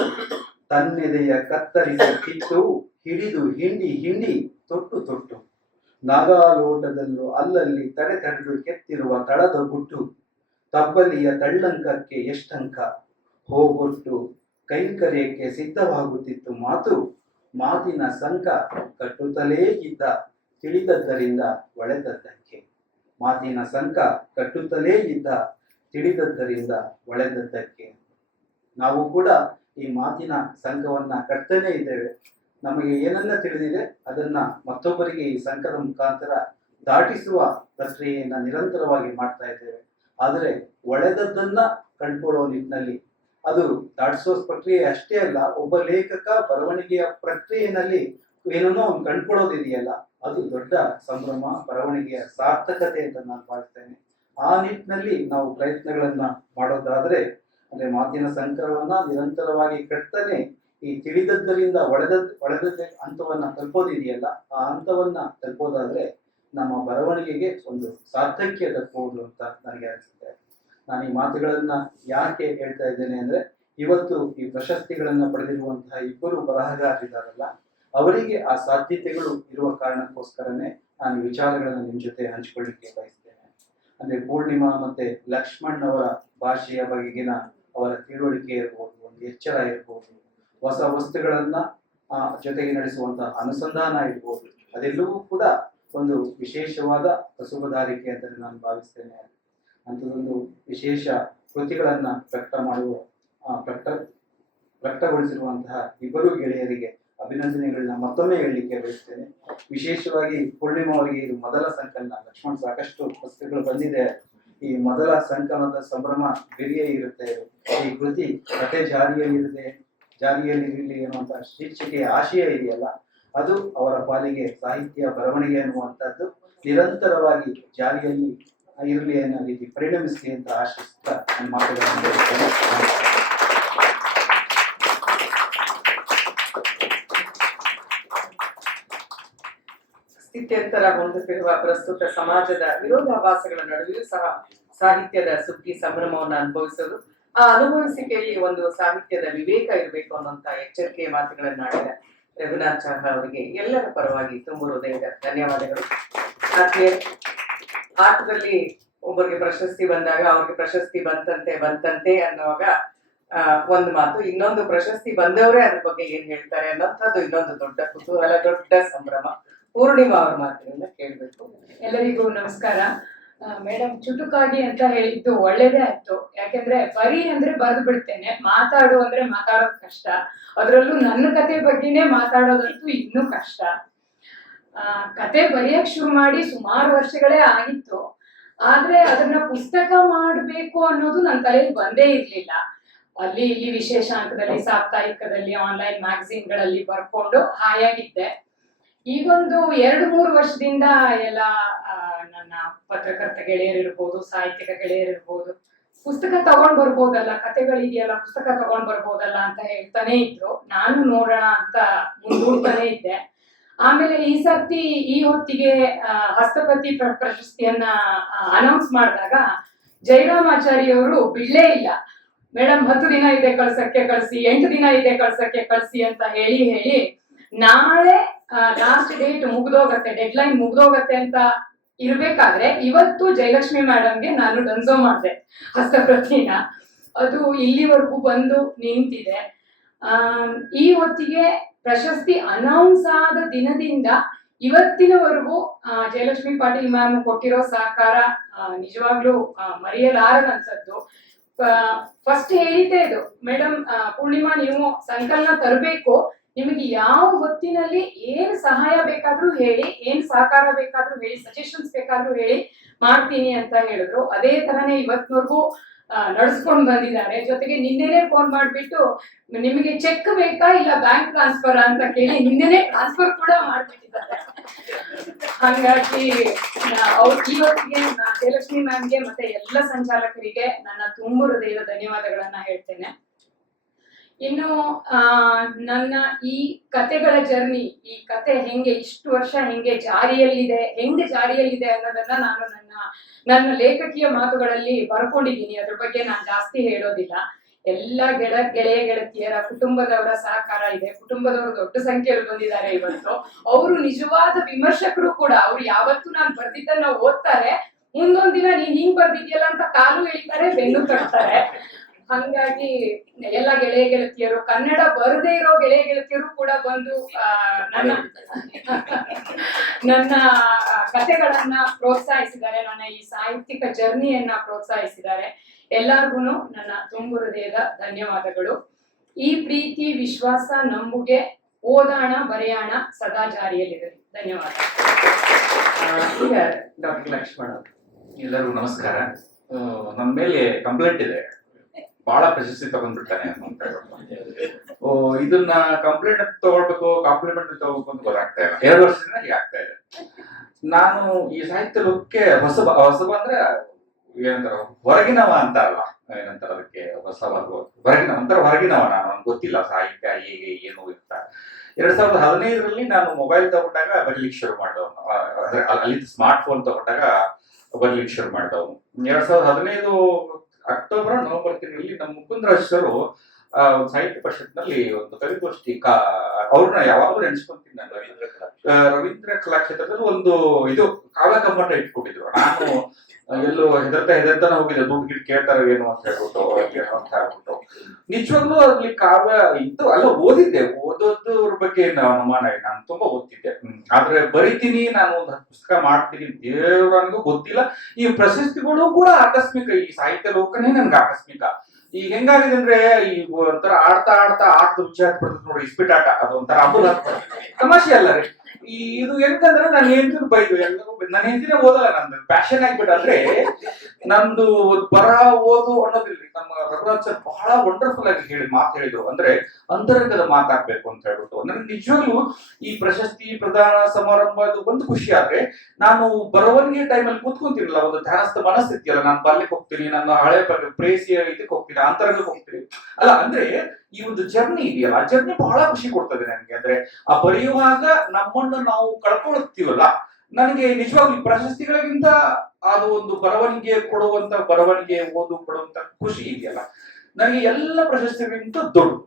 ತನ್ನೆದೆಯ ಕತ್ತರಿಸಿ ಕಿತ್ತು, ಹಿಡಿದು ಹಿಂಡಿ ಹಿಂಡಿ ತೊಟ್ಟು ತೊಟ್ಟು. ನಾಗಾಲೋಟದಲ್ಲೂ ಅಲ್ಲಲ್ಲಿ ತಡೆ ತಡೆದು ಕೆತ್ತಿರುವ ತಳದ ಗುಟ್ಟು, ತಬ್ಬಲಿಯ ತಳ್ಳಂಕಕ್ಕೆ ಎಷ್ಟಂಕ. ಹೋಗೊಟ್ಟು ಕೈಂಕರ್ಯಕ್ಕೆ ಸಿದ್ಧವಾಗುತ್ತಿತ್ತು ಮಾತು, ಮಾತಿನ ಸಂಕ ಕಟ್ಟುತ್ತಲೇ ಇದ್ದ, ತಿಳಿದದ್ದರಿಂದ ಒಳೆದದ್ದಕ್ಕೆ. ಮಾತಿನ ಸಂಕ ಕಟ್ಟುತ್ತಲೇ ಇದ್ದ ತಿಳಿದದ್ದರಿಂದ ಒಳೆದದ್ದಕ್ಕೆ. ನಾವು ಕೂಡ ಈ ಮಾತಿನ ಸಂಘವನ್ನ ಕಟ್ತಾನೆ ಇದ್ದೇವೆ. ನಮಗೆ ಏನೆಲ್ಲ ತಿಳಿದಿದೆ ಅದನ್ನ ಮತ್ತೊಬ್ಬರಿಗೆ ಈ ಸಂಘದ ಮುಖಾಂತರ ದಾಟಿಸುವ ಪ್ರಕ್ರಿಯೆಯನ್ನ ನಿರಂತರವಾಗಿ ಮಾಡ್ತಾ ಇದ್ದೇವೆ. ಆದರೆ ಒಳೆದದ್ದನ್ನ ಕಂಡುಕೊಳ್ಳುವ ನಿಟ್ಟಿನಲ್ಲಿ ಅದು ದಾಟಿಸುವ ಪ್ರಕ್ರಿಯೆ ಅಷ್ಟೇ ಅಲ್ಲ, ಒಬ್ಬ ಲೇಖಕ ಬರವಣಿಗೆಯ ಪ್ರಕ್ರಿಯೆಯಲ್ಲಿ ಏನನ್ನೋ ಒಂದು ಕಂಡುಕೊಳ್ಳೋದಿದೆಯಲ್ಲ, ಅದು ದೊಡ್ಡ ಸಂಭ್ರಮ, ಬರವಣಿಗೆಯ ಸಾರ್ಥಕತೆ ಅಂತ ನಾನು ಭಾವಿಸ್ತೇನೆ. ಆ ನಿಟ್ಟಿನಲ್ಲಿ ನಾವು ಪ್ರಯತ್ನಗಳನ್ನ ಮಾಡೋದಾದ್ರೆ, ಅಂದ್ರೆ ಮಾತಿನ ಸಂಕರವನ್ನ ನಿರಂತರವಾಗಿ ಕಟ್ತಾನೆ ಈ ತಿಳಿದದ್ದರಿಂದ ಒಳೆದ ಒಳೆದ ಹಂತವನ್ನ ತಲುಪೋದಿದೆಯಲ್ಲ, ಆ ಹಂತವನ್ನ ತಲುಪೋದಾದ್ರೆ ನಮ್ಮ ಬರವಣಿಗೆಗೆ ಒಂದು ಸಾರ್ಥಕ್ಯ ತಪ್ಪಬಹುದು ಅಂತ ನನಗೆ ಅನಿಸುತ್ತೆ. ನಾನು ಈ ಮಾತುಗಳನ್ನ ಯಾಕೆ ಹೇಳ್ತಾ ಇದ್ದೇನೆ ಅಂದ್ರೆ, ಇವತ್ತು ಈ ಪ್ರಶಸ್ತಿಗಳನ್ನ ಪಡೆದಿರುವಂತಹ ಇಬ್ಬರು ಬರಹಗಾರರಿದ್ದಾರಲ್ಲ ಅವರಿಗೆ ಆ ಸಾಧ್ಯತೆಗಳು ಇರುವ ಕಾರಣಕ್ಕೋಸ್ಕರನೇ ನಾನು ವಿಚಾರಗಳನ್ನು ನಿಮ್ಮ ನಿಮ್ ಜೊತೆ ಹಂಚಿಕೊಳ್ಳಿಕ್ಕೆ ಬಯಸ್ತೇನೆ. ಅಂದ್ರೆ ಪೂರ್ಣಿಮಾ ಮತ್ತೆ ಲಕ್ಷ್ಮಣ್ ಅವರ ಭಾಷೆಯ ಬಗೆಗಿನ ಅವರ ತಿಳುವಳಿಕೆ ಇರ್ಬೋದು, ಒಂದು ಎಚ್ಚರ ಇರ್ಬೋದು, ಹೊಸ ವಸ್ತುಗಳನ್ನ ಜೊತೆಗೆ ನಡೆಸುವಂತಹ ಅನುಸಂಧಾನ ಇರ್ಬೋದು, ಅದೆಲ್ಲವೂ ಕೂಡ ಒಂದು ವಿಶೇಷವಾದ ಕಸುಬುದಾರಿಕೆ ಅಂತ ನಾನು ಭಾವಿಸ್ತೇನೆ. ಅಂಥದ್ದೊಂದು ವಿಶೇಷ ಕೃತಿಗಳನ್ನ ಪ್ರಕಟ ಮಾಡುವ ಪ್ರಕಟ ಪ್ರಕಟಗೊಳಿಸಿರುವಂತಹ ಇಬ್ಬರು ಗೆಳೆಯರಿಗೆ ಅಭಿನಂದನೆಗಳನ್ನ ಮತ್ತೊಮ್ಮೆ ಹೇಳಲಿಕ್ಕೆ ಬಯಸ್ತೇನೆ. ವಿಶೇಷವಾಗಿ ಪೂರ್ಣಿಮಾ ಅವರಿಗೆ ಇದು ಮೊದಲ ಸಂಕಲನ. ಲಕ್ಷ್ಮಣ್ ಸಾಕಷ್ಟು ಪುಸ್ತಕಗಳು ಬಂದಿದೆ. ಈ ಮೊದಲ ಸಂಕಲನದ ಸಂಭ್ರಮ ಬೇರೆಯೇ ಇರುತ್ತೆ. ಈ ಕೃತಿ ಕಥೆ ಜಾರಿಯಲ್ಲಿರದೆ ಜಾರಿಯಲ್ಲಿ ಇರಲಿ ಅನ್ನುವಂತ ಶೀರ್ಷಿಕೆಯ ಆಶಯ ಇದೆಯಲ್ಲ, ಅದು ಅವರ ಪಾಲಿಗೆ ಸಾಹಿತ್ಯ ಬರವಣಿಗೆ ಅನ್ನುವಂಥದ್ದು ನಿರಂತರವಾಗಿ ಜಾರಿಯಲ್ಲಿ ಇರಲಿ ಅನ್ನೋ ರೀತಿ ಪರಿಣಮಿಸಲಿ ಅಂತ ಆಶಿಸ್ತಾ ನನ್ನ ಮಾತುಗಳನ್ನು ನಮಸ್ಕಾರ. ಪ್ರಸ್ತುತ ಸಮಾಜದ ವಿರೋಧಾಭಾಸಗಳ ನಡುವೆಯೂ ಸಹ ಸಾಹಿತ್ಯದ ಸುಗ್ಗಿ ಸಂಭ್ರಮವನ್ನು ಅನುಭವಿಸೋದು, ಆ ಅನುಭವಿಸಿಕೆಯಲ್ಲಿ ಒಂದು ಸಾಹಿತ್ಯದ ವಿವೇಕ ಇರಬೇಕು ಅನ್ನುವಂತ ಎಚ್ಚರಿಕೆಯ ಮಾತುಗಳನ್ನಾಡಿದ ರಘುನಾಥ್ ಚಾಹ ಅವರಿಗೆ ಎಲ್ಲರ ಪರವಾಗಿ ತುಂಬ ಹೃದಯದ ಧನ್ಯವಾದಗಳು ಮತ್ತೆ ಆಟದಲ್ಲಿ ಒಬ್ಬರಿಗೆ ಪ್ರಶಸ್ತಿ ಬಂದಾಗ ಅವ್ರಿಗೆ ಪ್ರಶಸ್ತಿ ಬಂತಂತೆ ಬಂತಂತೆ ಅನ್ನುವಾಗ ಒಂದು ಮಾತು, ಇನ್ನೊಂದು ಪ್ರಶಸ್ತಿ ಬಂದವರೇ ಅದ್ರ ಬಗ್ಗೆ ಏನ್ ಹೇಳ್ತಾರೆ ಅನ್ನೋಂಥದ್ದು ಇನ್ನೊಂದು ದೊಡ್ಡ ಕುತೂಹಲ, ದೊಡ್ಡ ಸಂಭ್ರಮ ಪೂರ್ಣಿಮಾ ಅವ್ರ ಮಾತಿನಿಂದ ಕೇಳ್ಬೇಕು. ಎಲ್ಲರಿಗೂ ನಮಸ್ಕಾರ. ಮೇಡಮ್ ಚುಟುಕಾಗಿ ಅಂತ ಹೇಳಿದ್ದು ಒಳ್ಳೇದೇ ಆಯ್ತು. ಯಾಕೆಂದ್ರೆ ಬರಿ ಅಂದ್ರೆ ಬರೆದು ಬಿಡ್ತೇನೆ. ಮಾತಾಡು ಅಂದ್ರೆ ಮಾತಾಡೋದು ಕಷ್ಟ. ಅದರಲ್ಲೂ ನನ್ನ ಕತೆ ಬಗ್ಗೆನೇ ಮಾತಾಡೋದಂತೂ ಇನ್ನೂ ಕಷ್ಟ. ಆ, ಕತೆ ಬರೆಯಕ್ ಶುರು ಮಾಡಿ ಸುಮಾರು ವರ್ಷಗಳೇ ಆಗಿತ್ತು. ಆದ್ರೆ ಅದನ್ನ ಪುಸ್ತಕ ಮಾಡಬೇಕು ಅನ್ನೋದು ನನ್ನ ತಲೆಯಲ್ಲಿ ಬಂದೇ ಇರ್ಲಿಲ್ಲ. ಅಲ್ಲಿ ಇಲ್ಲಿ ವಿಶೇಷಾಂಕದಲ್ಲಿ ಸಾಪ್ತಾಹಿಕದಲ್ಲಿ ಆನ್ಲೈನ್ ಮ್ಯಾಗಝಿನ್ಗಳಲ್ಲಿ ಬರ್ಕೊಂಡು ಹಾಯಾಗಿದ್ದೆ. ಈಗೊಂದು ಎರಡು ಮೂರು ವರ್ಷದಿಂದ ಎಲ್ಲ ನನ್ನ ಪತ್ರಕರ್ತ ಗೆಳೆಯರಿರ್ಬೋದು ಸಾಹಿತ್ಯಿಕ ಗೆಳೆಯರಿರ್ಬೋದು ಪುಸ್ತಕ ತಗೊಂಡ್ ಬರ್ಬೋದಲ್ಲ ಕತೆಗಳಿದೆಯಲ್ಲ ಪುಸ್ತಕ ತಗೊಂಡ್ ಬರ್ಬೋದಲ್ಲ ಅಂತ ಹೇಳ್ತಾನೆ ಇದ್ರು. ನಾನು ನೋಡೋಣ ಅಂತ ಮುಂದೂಡ್ತಾನೆ ಇದ್ದೆ. ಆಮೇಲೆ ಈ ಸರ್ತಿ ಈ ಹೊತ್ತಿಗೆ ಹಸ್ತಪತಿ ಪ್ರ- ಪ್ರಶಸ್ತಿಯನ್ನ ಅನೌನ್ಸ್ ಮಾಡಿದಾಗ ಜೈರಾಮ್ ಅವರು ಬಿಡ್ಲೇ ಇಲ್ಲ. ಮೇಡಮ್ ಹತ್ತು ದಿನ ಇದೆ ಕಳ್ಸಕ್ಕೆ, ಕಳ್ಸಿ, ಎಂಟು ದಿನ ಇದೆ ಕಳ್ಸಕ್ಕೆ, ಕಳ್ಸಿ ಅಂತ ಹೇಳಿ ಹೇಳಿ ನಾಳೆ ಲಾಸ್ಟ್ ಡೇಟ್ ಮುಗಿದೋಗತ್ತೆ ಡೆಡ್ ಲೈನ್ ಮುಗ್ದೋಗತ್ತೆ ಅಂತ ಇರ್ಬೇಕಾದ್ರೆ ಇವತ್ತು ಜಯಲಕ್ಷ್ಮಿ ಮೇಡಮ್ಗೆ ನಾನು ಡನ್ಸೋ ಮಾಡಿದೆ ಹಸ್ತಪ್ರತಿನ. ಅದು ಇಲ್ಲಿವರೆಗೂ ಬಂದು ನಿಂತಿದೆ. ಈ ಹೊತ್ತಿಗೆ ಪ್ರಶಸ್ತಿ ಅನೌನ್ಸ್ ಆದ ದಿನದಿಂದ ಇವತ್ತಿನವರೆಗೂ ಜಯಲಕ್ಷ್ಮಿ ಪಾಟೀಲ್ ಮ್ಯಾಮ್ ಕೊಟ್ಟಿರೋ ಸಹಕಾರ ನಿಜವಾಗ್ಲೂ ಆ, ಮರೆಯಲಾರದಂಥದ್ದು. ಫಸ್ಟ್ ಹೇಳಿದ್ದೆ ಇದು ಮೇಡಮ್ ಪೂರ್ಣಿಮಾ ನೀವು ಸಂಕಲನ ತರಬೇಕು ನಿಮಗೆ ಯಾವ ಹೊತ್ತಿನಲ್ಲಿ ಏನು ಸಹಾಯ ಬೇಕಾದ್ರೂ ಹೇಳಿ, ಏನು ಸಹಕಾರ ಬೇಕಾದ್ರೂ ಹೇಳಿ ಸಜೆಷನ್ಸ್ ಬೇಕಾದ್ರೂ ಹೇಳಿ ಮಾಡ್ತೀನಿ ಅಂತ ಹೇಳಿದ್ರು. ಅದೇ ತರನೇ ಇವತ್ತಿನವರೆಗೂ ನಡ್ಸ್ಕೊಂಡ್ ಬಂದಿದ್ದಾರೆ. ಜೊತೆಗೆ ನಿನ್ನೆನೆ ಫೋನ್ ಮಾಡಿಬಿಟ್ಟು ನಿಮಗೆ ಚೆಕ್ ಬೇಕಾ ಇಲ್ಲ ಬ್ಯಾಂಕ್ ಟ್ರಾನ್ಸ್ಫರ್ ಅಂತ ಕೇಳಿ ನಿನ್ನೆನೆ ಟ್ರಾನ್ಸ್ಫರ್ ಕೂಡ ಮಾಡ್ಬಿಟ್ಟಿದ್ದಾರೆ. ಹಾಗಾಗಿ ಅವ್ರು ಇವತ್ತಿಗೆ ಜಯಲಕ್ಷ್ಮಿ ಮ್ಯಾಮ್ಗೆ ಮತ್ತೆ ಎಲ್ಲ ಸಂಚಾಲಕರಿಗೆ ನನ್ನ ತುಂಬ ಹೃದಯದ ಧನ್ಯವಾದಗಳನ್ನ ಹೇಳ್ತೇನೆ. ಇನ್ನು ನನ್ನ ಈ ಕತೆಗಳ ಜರ್ನಿ ಈ ಕತೆ ಹೆಂಗೆ, ಇಷ್ಟು ವರ್ಷ ಹೆಂಗೆ ಜಾರಿಯಲ್ಲಿದೆ ಹೆಂಗೆ ಜಾರಿಯಲ್ಲಿದೆ ಅನ್ನೋದನ್ನ ನಾನು ನನ್ನ ನನ್ನ ಲೇಖಕಿಯ ಮಾತುಗಳಲ್ಲಿ ಬರ್ಕೊಂಡಿದ್ದೀನಿ. ಅದ್ರ ಬಗ್ಗೆ ನಾನು ಜಾಸ್ತಿ ಹೇಳೋದಿಲ್ಲ. ಎಲ್ಲ ಗೆಳ, ಗೆಳೆಯ, ಗೆಳತಿಯರ ಕುಟುಂಬದವರ ಸಹಕಾರ ಇದೆ. ಕುಟುಂಬದವರು ದೊಡ್ಡ ಸಂಖ್ಯೆಯಲ್ಲಿ ಬಂದಿದ್ದಾರೆ ಇವತ್ತು. ಅವರು ನಿಜವಾದ ವಿಮರ್ಶಕರು ಕೂಡ. ಅವ್ರು ಯಾವತ್ತು ನಾನು ಬರ್ದಿದ್ದನ್ನ ಓದ್ತಾರೆ. ಮುಂದೊಂದ್ ದಿನ ನೀನ್ ಹಿಂಗ್ ಬರ್ದಿದ್ಯಲ್ಲ ಅಂತ ಕಾಲು ಎಳಿತಾರೆ, ಬೆನ್ನು ಕಟ್ತಾರೆ ಹಂಗಾಗಿ ಎಲ್ಲ ಗೆಳೆಯ ಗೆಳತಿಯರು, ಕನ್ನಡ ಬರದೇ ಇರೋ ಗೆಳೆಯ ಗೆಳತಿಯರು ಕೂಡ ಬಂದು ನನ್ನ ನನ್ನ ಕಥೆಗಳನ್ನ ಪ್ರೋತ್ಸಾಹಿಸಿದ್ದಾರೆ, ನನ್ನ ಈ ಸಾಹಿತ್ಯಿಕ ಜರ್ನಿಯನ್ನ ಪ್ರೋತ್ಸಾಹಿಸಿದ್ದಾರೆ. ಎಲ್ಲರಿಗೂ ನನ್ನ ತುಂಬು ಹೃದಯದ ಧನ್ಯವಾದಗಳು. ಈ ಪ್ರೀತಿ, ವಿಶ್ವಾಸ ನಂಬುಗೆ ಓದಾಣ, ಬರೆಯಾಣ ಸದಾ ಜಾರಿಯಲ್ಲಿರಲಿ ಧನ್ಯವಾದ. ಡಾಕ್ಟರ್ ಲಕ್ಷ್ಮಣ, ಎಲ್ಲರಿಗೂ ನಮಸ್ಕಾರ. ನಮ್ಮ ಮೇಲೆ ಕಂಪ್ಲೇಂಟ್ ಇದೆ. ಬಹಳ ಪ್ರಶಸ್ತಿ ತಗೊಂಡ್ಬಿಡ್ತಾನೆ ಅಂತ ಇದನ್ನ ಕಂಪ್ಲೇಂಟ್ ತಗೊಳ್ಬೇಕು ಕಾಂಪ್ಲಿಮೆಂಟ್ ತಗೋಬೇಕು ಅಂತ ಗೊತ್ತಾಗ್ತಾ ಇಲ್ಲ. ಎರಡು ವರ್ಷದಿಂದ ಹೀಗೆ ಆಗ್ತಾ ಇದೆ. ನಾನು ಈ ಸಾಹಿತ್ಯ ಲೋಕಕ್ಕೆ ಹೊಸಬ ಹೊಸಬ ಅಂದ್ರೆ ಏನಂತಾರ, ಹೊರಗಿನವ ಅಂತಾರಲ್ಲ ಏನಂತಾರ ಅದಕ್ಕೆ ಹೊಸಬ ಹೊರಗಿನ ಅಂತ ಹೊರಗಿನವ ನಾನು ಗೊತ್ತಿಲ್ಲ ಸಾಹಿತ್ಯ ಹೇಗೆ, ಏನು ಅಂತ. ಎರಡ್ ಸಾವಿರದ ಹದಿನೈದರಲ್ಲಿ ನಾನು ಮೊಬೈಲ್ ತಗೊಂಡಾಗ ಬರ್ಲಿಕ್ಕೆ ಶುರು ಮಾಡಿದವನು. ಅಲ್ಲಿ ಸ್ಮಾರ್ಟ್ ಫೋನ್ ತಗೊಂಡಾಗ ಬರ್ಲಿಕ್ಕೆ ಶುರು ಮಾಡಿದವನು. ಎರಡ್ ಸಾವಿರದ ಹದಿನೈದು ಅಕ್ಟೋಬರ್ ನವೆಂಬರ್ ತಿಂಗಳಲ್ಲಿ ನಮ್ಮ ಮುಕುಂದರಾಜ್ ಸರು ಒಂದು ಸಾಹಿತ್ಯ ಪರಿಷತ್ನಲ್ಲಿ ಒಂದು ಕವಿಗೋಷ್ಠಿ ಕಾ, ಅವ್ರನ್ನ ಯಾವಾಗಲೂ ನೆನೆಸ್ಕೊಂತೀನಿ ನಾನು ರವೀಂದ್ರ ಕಲಾ ರವೀಂದ್ರ ಕಲಾಕ್ಷೇತ್ರದಲ್ಲಿ ಒಂದು ಇದು ಕಾವ್ಯ ಕಮ್ಮಟ ಇಟ್ಕೊಂಡಿದ್ರು. ನಾನು ಎಲ್ಲೋ ಹೆದರ್ತಾ ಹೆದರ್ತಾನೆ ಹೋಗಿದ್ದೆ, ದುಡ್ಡು ಗಿಡ್ ಕೇಳ್ತಾರೆ ಏನು ಅಂತ ಹೇಳ್ಬಿಟ್ಟು ಅಂತ ಹೇಳ್ಬಿಟ್ಟು. ನಿಜವಾಗ್ಲೂ ಅಲ್ಲಿ ಕಾವ್ಯ ಇತ್ತು ಅಲ್ಲ, ಓದಿದ್ದೆ. ಓದೋದ್ರ ಬಗ್ಗೆ ಅನುಮಾನ ಇಲ್ಲ. ನಾನು ತುಂಬಾ ಓದ್ತಿದ್ದೆ. ಆದ್ರೆ ಬರಿತೀನಿ, ನಾನು ಒಂದು ಪುಸ್ತಕ ಮಾಡ್ತೀನಿ ದೇವರನಿಗೂ ಗೊತ್ತಿಲ್ಲ. ಈ ಪ್ರಶಸ್ತಿಗಳು ಕೂಡ ಆಕಸ್ಮಿಕ, ಈ ಸಾಹಿತ್ಯ ಲೋಕನೇ ನನ್ಗೆ ಆಕಸ್ಮಿಕ. ಈಗ ಹೆಂಗಾಗಿದೆ ಅಂದ್ರೆ ಈ ಒಂಥರ ಆಡ್ತಾ ಆಡ್ತಾ ಆಟದ ರುಚಿ ನೋಡಿ ಇಸ್ಪಿಟ್ ಆಟ, ಅದು ಒಂಥರ ಅಮೂಲ್. ತಮಾಷೆ ಅಲ್ಲ ರೀ ಇದು ಎಂತಂದ್ರೆ ನಾನು ಹೆಂಡತಿನ ಬೈದು, ಎಲ್ಲರೂ. ನನ್ನ ಹೆಂಡತಿನೇ ಓದಲ್ಲ ನಂದು ಪ್ಯಾಷನ್ ಆಗ್ಬಿಟ್ಟು ಅಂದ್ರೆ ನಂದು ಬರ ಓದು ಅನ್ನೋದಿಲ್ಲ ನಮ್ಮ ರಘುನಾಥ್ ಬಹಳ ವಂಡರ್ಫುಲ್ ಆಗಿ ಹೇಳಿ ಮಾತು ಹೇಳಿದ್ರು. ಅಂದ್ರೆ ಅಂತರಂಗದ ಮಾತಾಡ್ಬೇಕು ಅಂತ ಹೇಳ್ಬಿಟ್ಟು. ನನಗೆ ನಿಜವಾಗ್ಲೂ ಈ ಪ್ರಶಸ್ತಿ ಪ್ರದಾನ ಸಮಾರಂಭ ಅದು ಒಂದು ಖುಷಿ ಆದ್ರೆ ನಾನು ಬರವಣಿಗೆ ಟೈಮಲ್ಲಿ ಕೂತ್ಕೊಂತೀನಲ್ಲ ಒಂದು ಧ್ಯಾನಸ್ಥ ಮನಸ್ಥಿತಿಯಲ್ಲ. ನಾನು ಬಾಲ್ಯಕ್ಕೆ ಹೋಗ್ತೀನಿ, ನನ್ನ ಹಳೆ ಪ್ರೇಸಿಯ ಇದಕ್ಕೆ ಹೋಗ್ತೀನಿ, ಅಂತರಂಗಕ್ಕೆ ಹೋಗ್ತೀನಿ. ಅಲ್ಲ, ಅಂದ್ರೆ ಈ ಒಂದು ಜರ್ನಿ ಇದೆಯಲ್ಲ, ಆ ಜರ್ನಿ ಬಹಳ ಖುಷಿ ಕೊಡ್ತದೆ ನನಗೆ. ಅಂದ್ರೆ ಆ ಬರೆಯುವಾಗ ನಮ್ಮನ್ನು ನಾವು ಕಳ್ಕೊಳ್ತೀವಲ್ಲ ನನಗೆ ನಿಜವಾಗ್ಲೂ ಪ್ರಶಸ್ತಿಗಳಿಗಿಂತ ಅದು ಒಂದು ಬರವಣಿಗೆ ಕೊಡುವಂತ, ಬರವಣಿಗೆ ಓದು ಕೊಡುವಂತ ಖುಷಿ ಇದೆಯಲ್ಲ. ನನಗೆ ಎಲ್ಲ ಪ್ರಶಸ್ತಿಗಳಿಗಿಂತ ದೊಡ್ಡ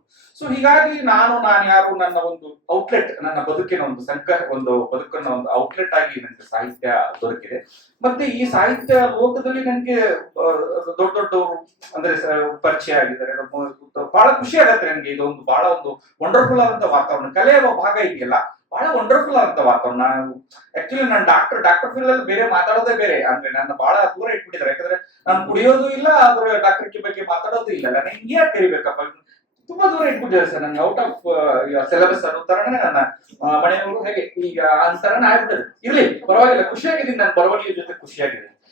ಸೊ ಹೀಗಾಗಿ ನಾನು ನಾನು ಯಾರು ನನ್ನ ಒಂದು ಔಟ್ಲೆಟ್ ನನ್ನ ಬದುಕಿನ ಒಂದು ಸಂಕ, ಒಂದು ಬದುಕನ್ನ ಒಂದು ಔಟ್ಲೆಟ್ ಆಗಿ ನನಗೆ ಸಾಹಿತ್ಯ ದೊರಕಿದೆ. ಮತ್ತೆ ಈ ಸಾಹಿತ್ಯ ಲೋಕದಲ್ಲಿ ನನಗೆ ದೊಡ್ಡ ದೊಡ್ಡವರು ಅಂದ್ರೆ ಪರಿಚಯ ಆಗಿದ್ದಾರೆ. ಬಹಳ ಖುಷಿ ಆಗತ್ತೆ ನನಗೆ. ಇದೊಂದು ಬಹಳ ಒಂದು ವಂಡರ್ಫುಲ್ ಆದಂತ ವಾತಾವರಣ. ಕಲೆಯ ಭಾಗ ಇದೆಯಲ್ಲ. ಬಹಳ ವಂಡರ್ಫುಲ್ ಆಗ್ತಾವ ನಾನು ಆಕ್ಚುಲಿ ನಾನು ಡಾಕ್ಟರ್ ಡಾಕ್ಟರ್ ಫೀಲ್ಡ್ ಅಲ್ಲಿ ಬೇರೆ ಮಾತಾಡೋದೇ ಬೇರೆ. ಅಂದ್ರೆ ನನ್ನ ಬಹಳ ದೂರ ಇಟ್ಬಿಟ್ಟಿದ್ದಾರೆ. ಯಾಕಂದ್ರೆ ನಾನು ಕುಡಿಯೋದು ಇಲ್ಲ ಅದ್ರ ಡಾಕ್ಟರ್ ಬಗ್ಗೆ ಮಾತಾಡೋದು ಇಲ್ಲ. ನಾನು ಹಿಂಗೆ ಕರಿಬೇಕಪ್ಪ? ತುಂಬಾ ದೂರ ಇಟ್ಬಿಟ್ಟಿದ್ದಾರೆ ಸರ್. ನನ್ಗೆ ಔಟ್ ಆಫ್ ಸಿಲೆಬಸ್ ಅನ್ನೋ ತರನೇ ನನ್ನ ಮನೆಯವರು. ಹೇಗೆ ಈಗ ಅಂತರನೇ ಆಗ್ಬಿಟ್ಟದೆ. ಇರ್ಲಿ, ಪರವಾಗಿಲ್ಲ. ಖುಷಿಯಾಗಿದ್ದೀನಿ. ನಾನು ಬರವಣಿಗೆ ಜೊತೆ ಖುಷಿಯಾಗಿದೆ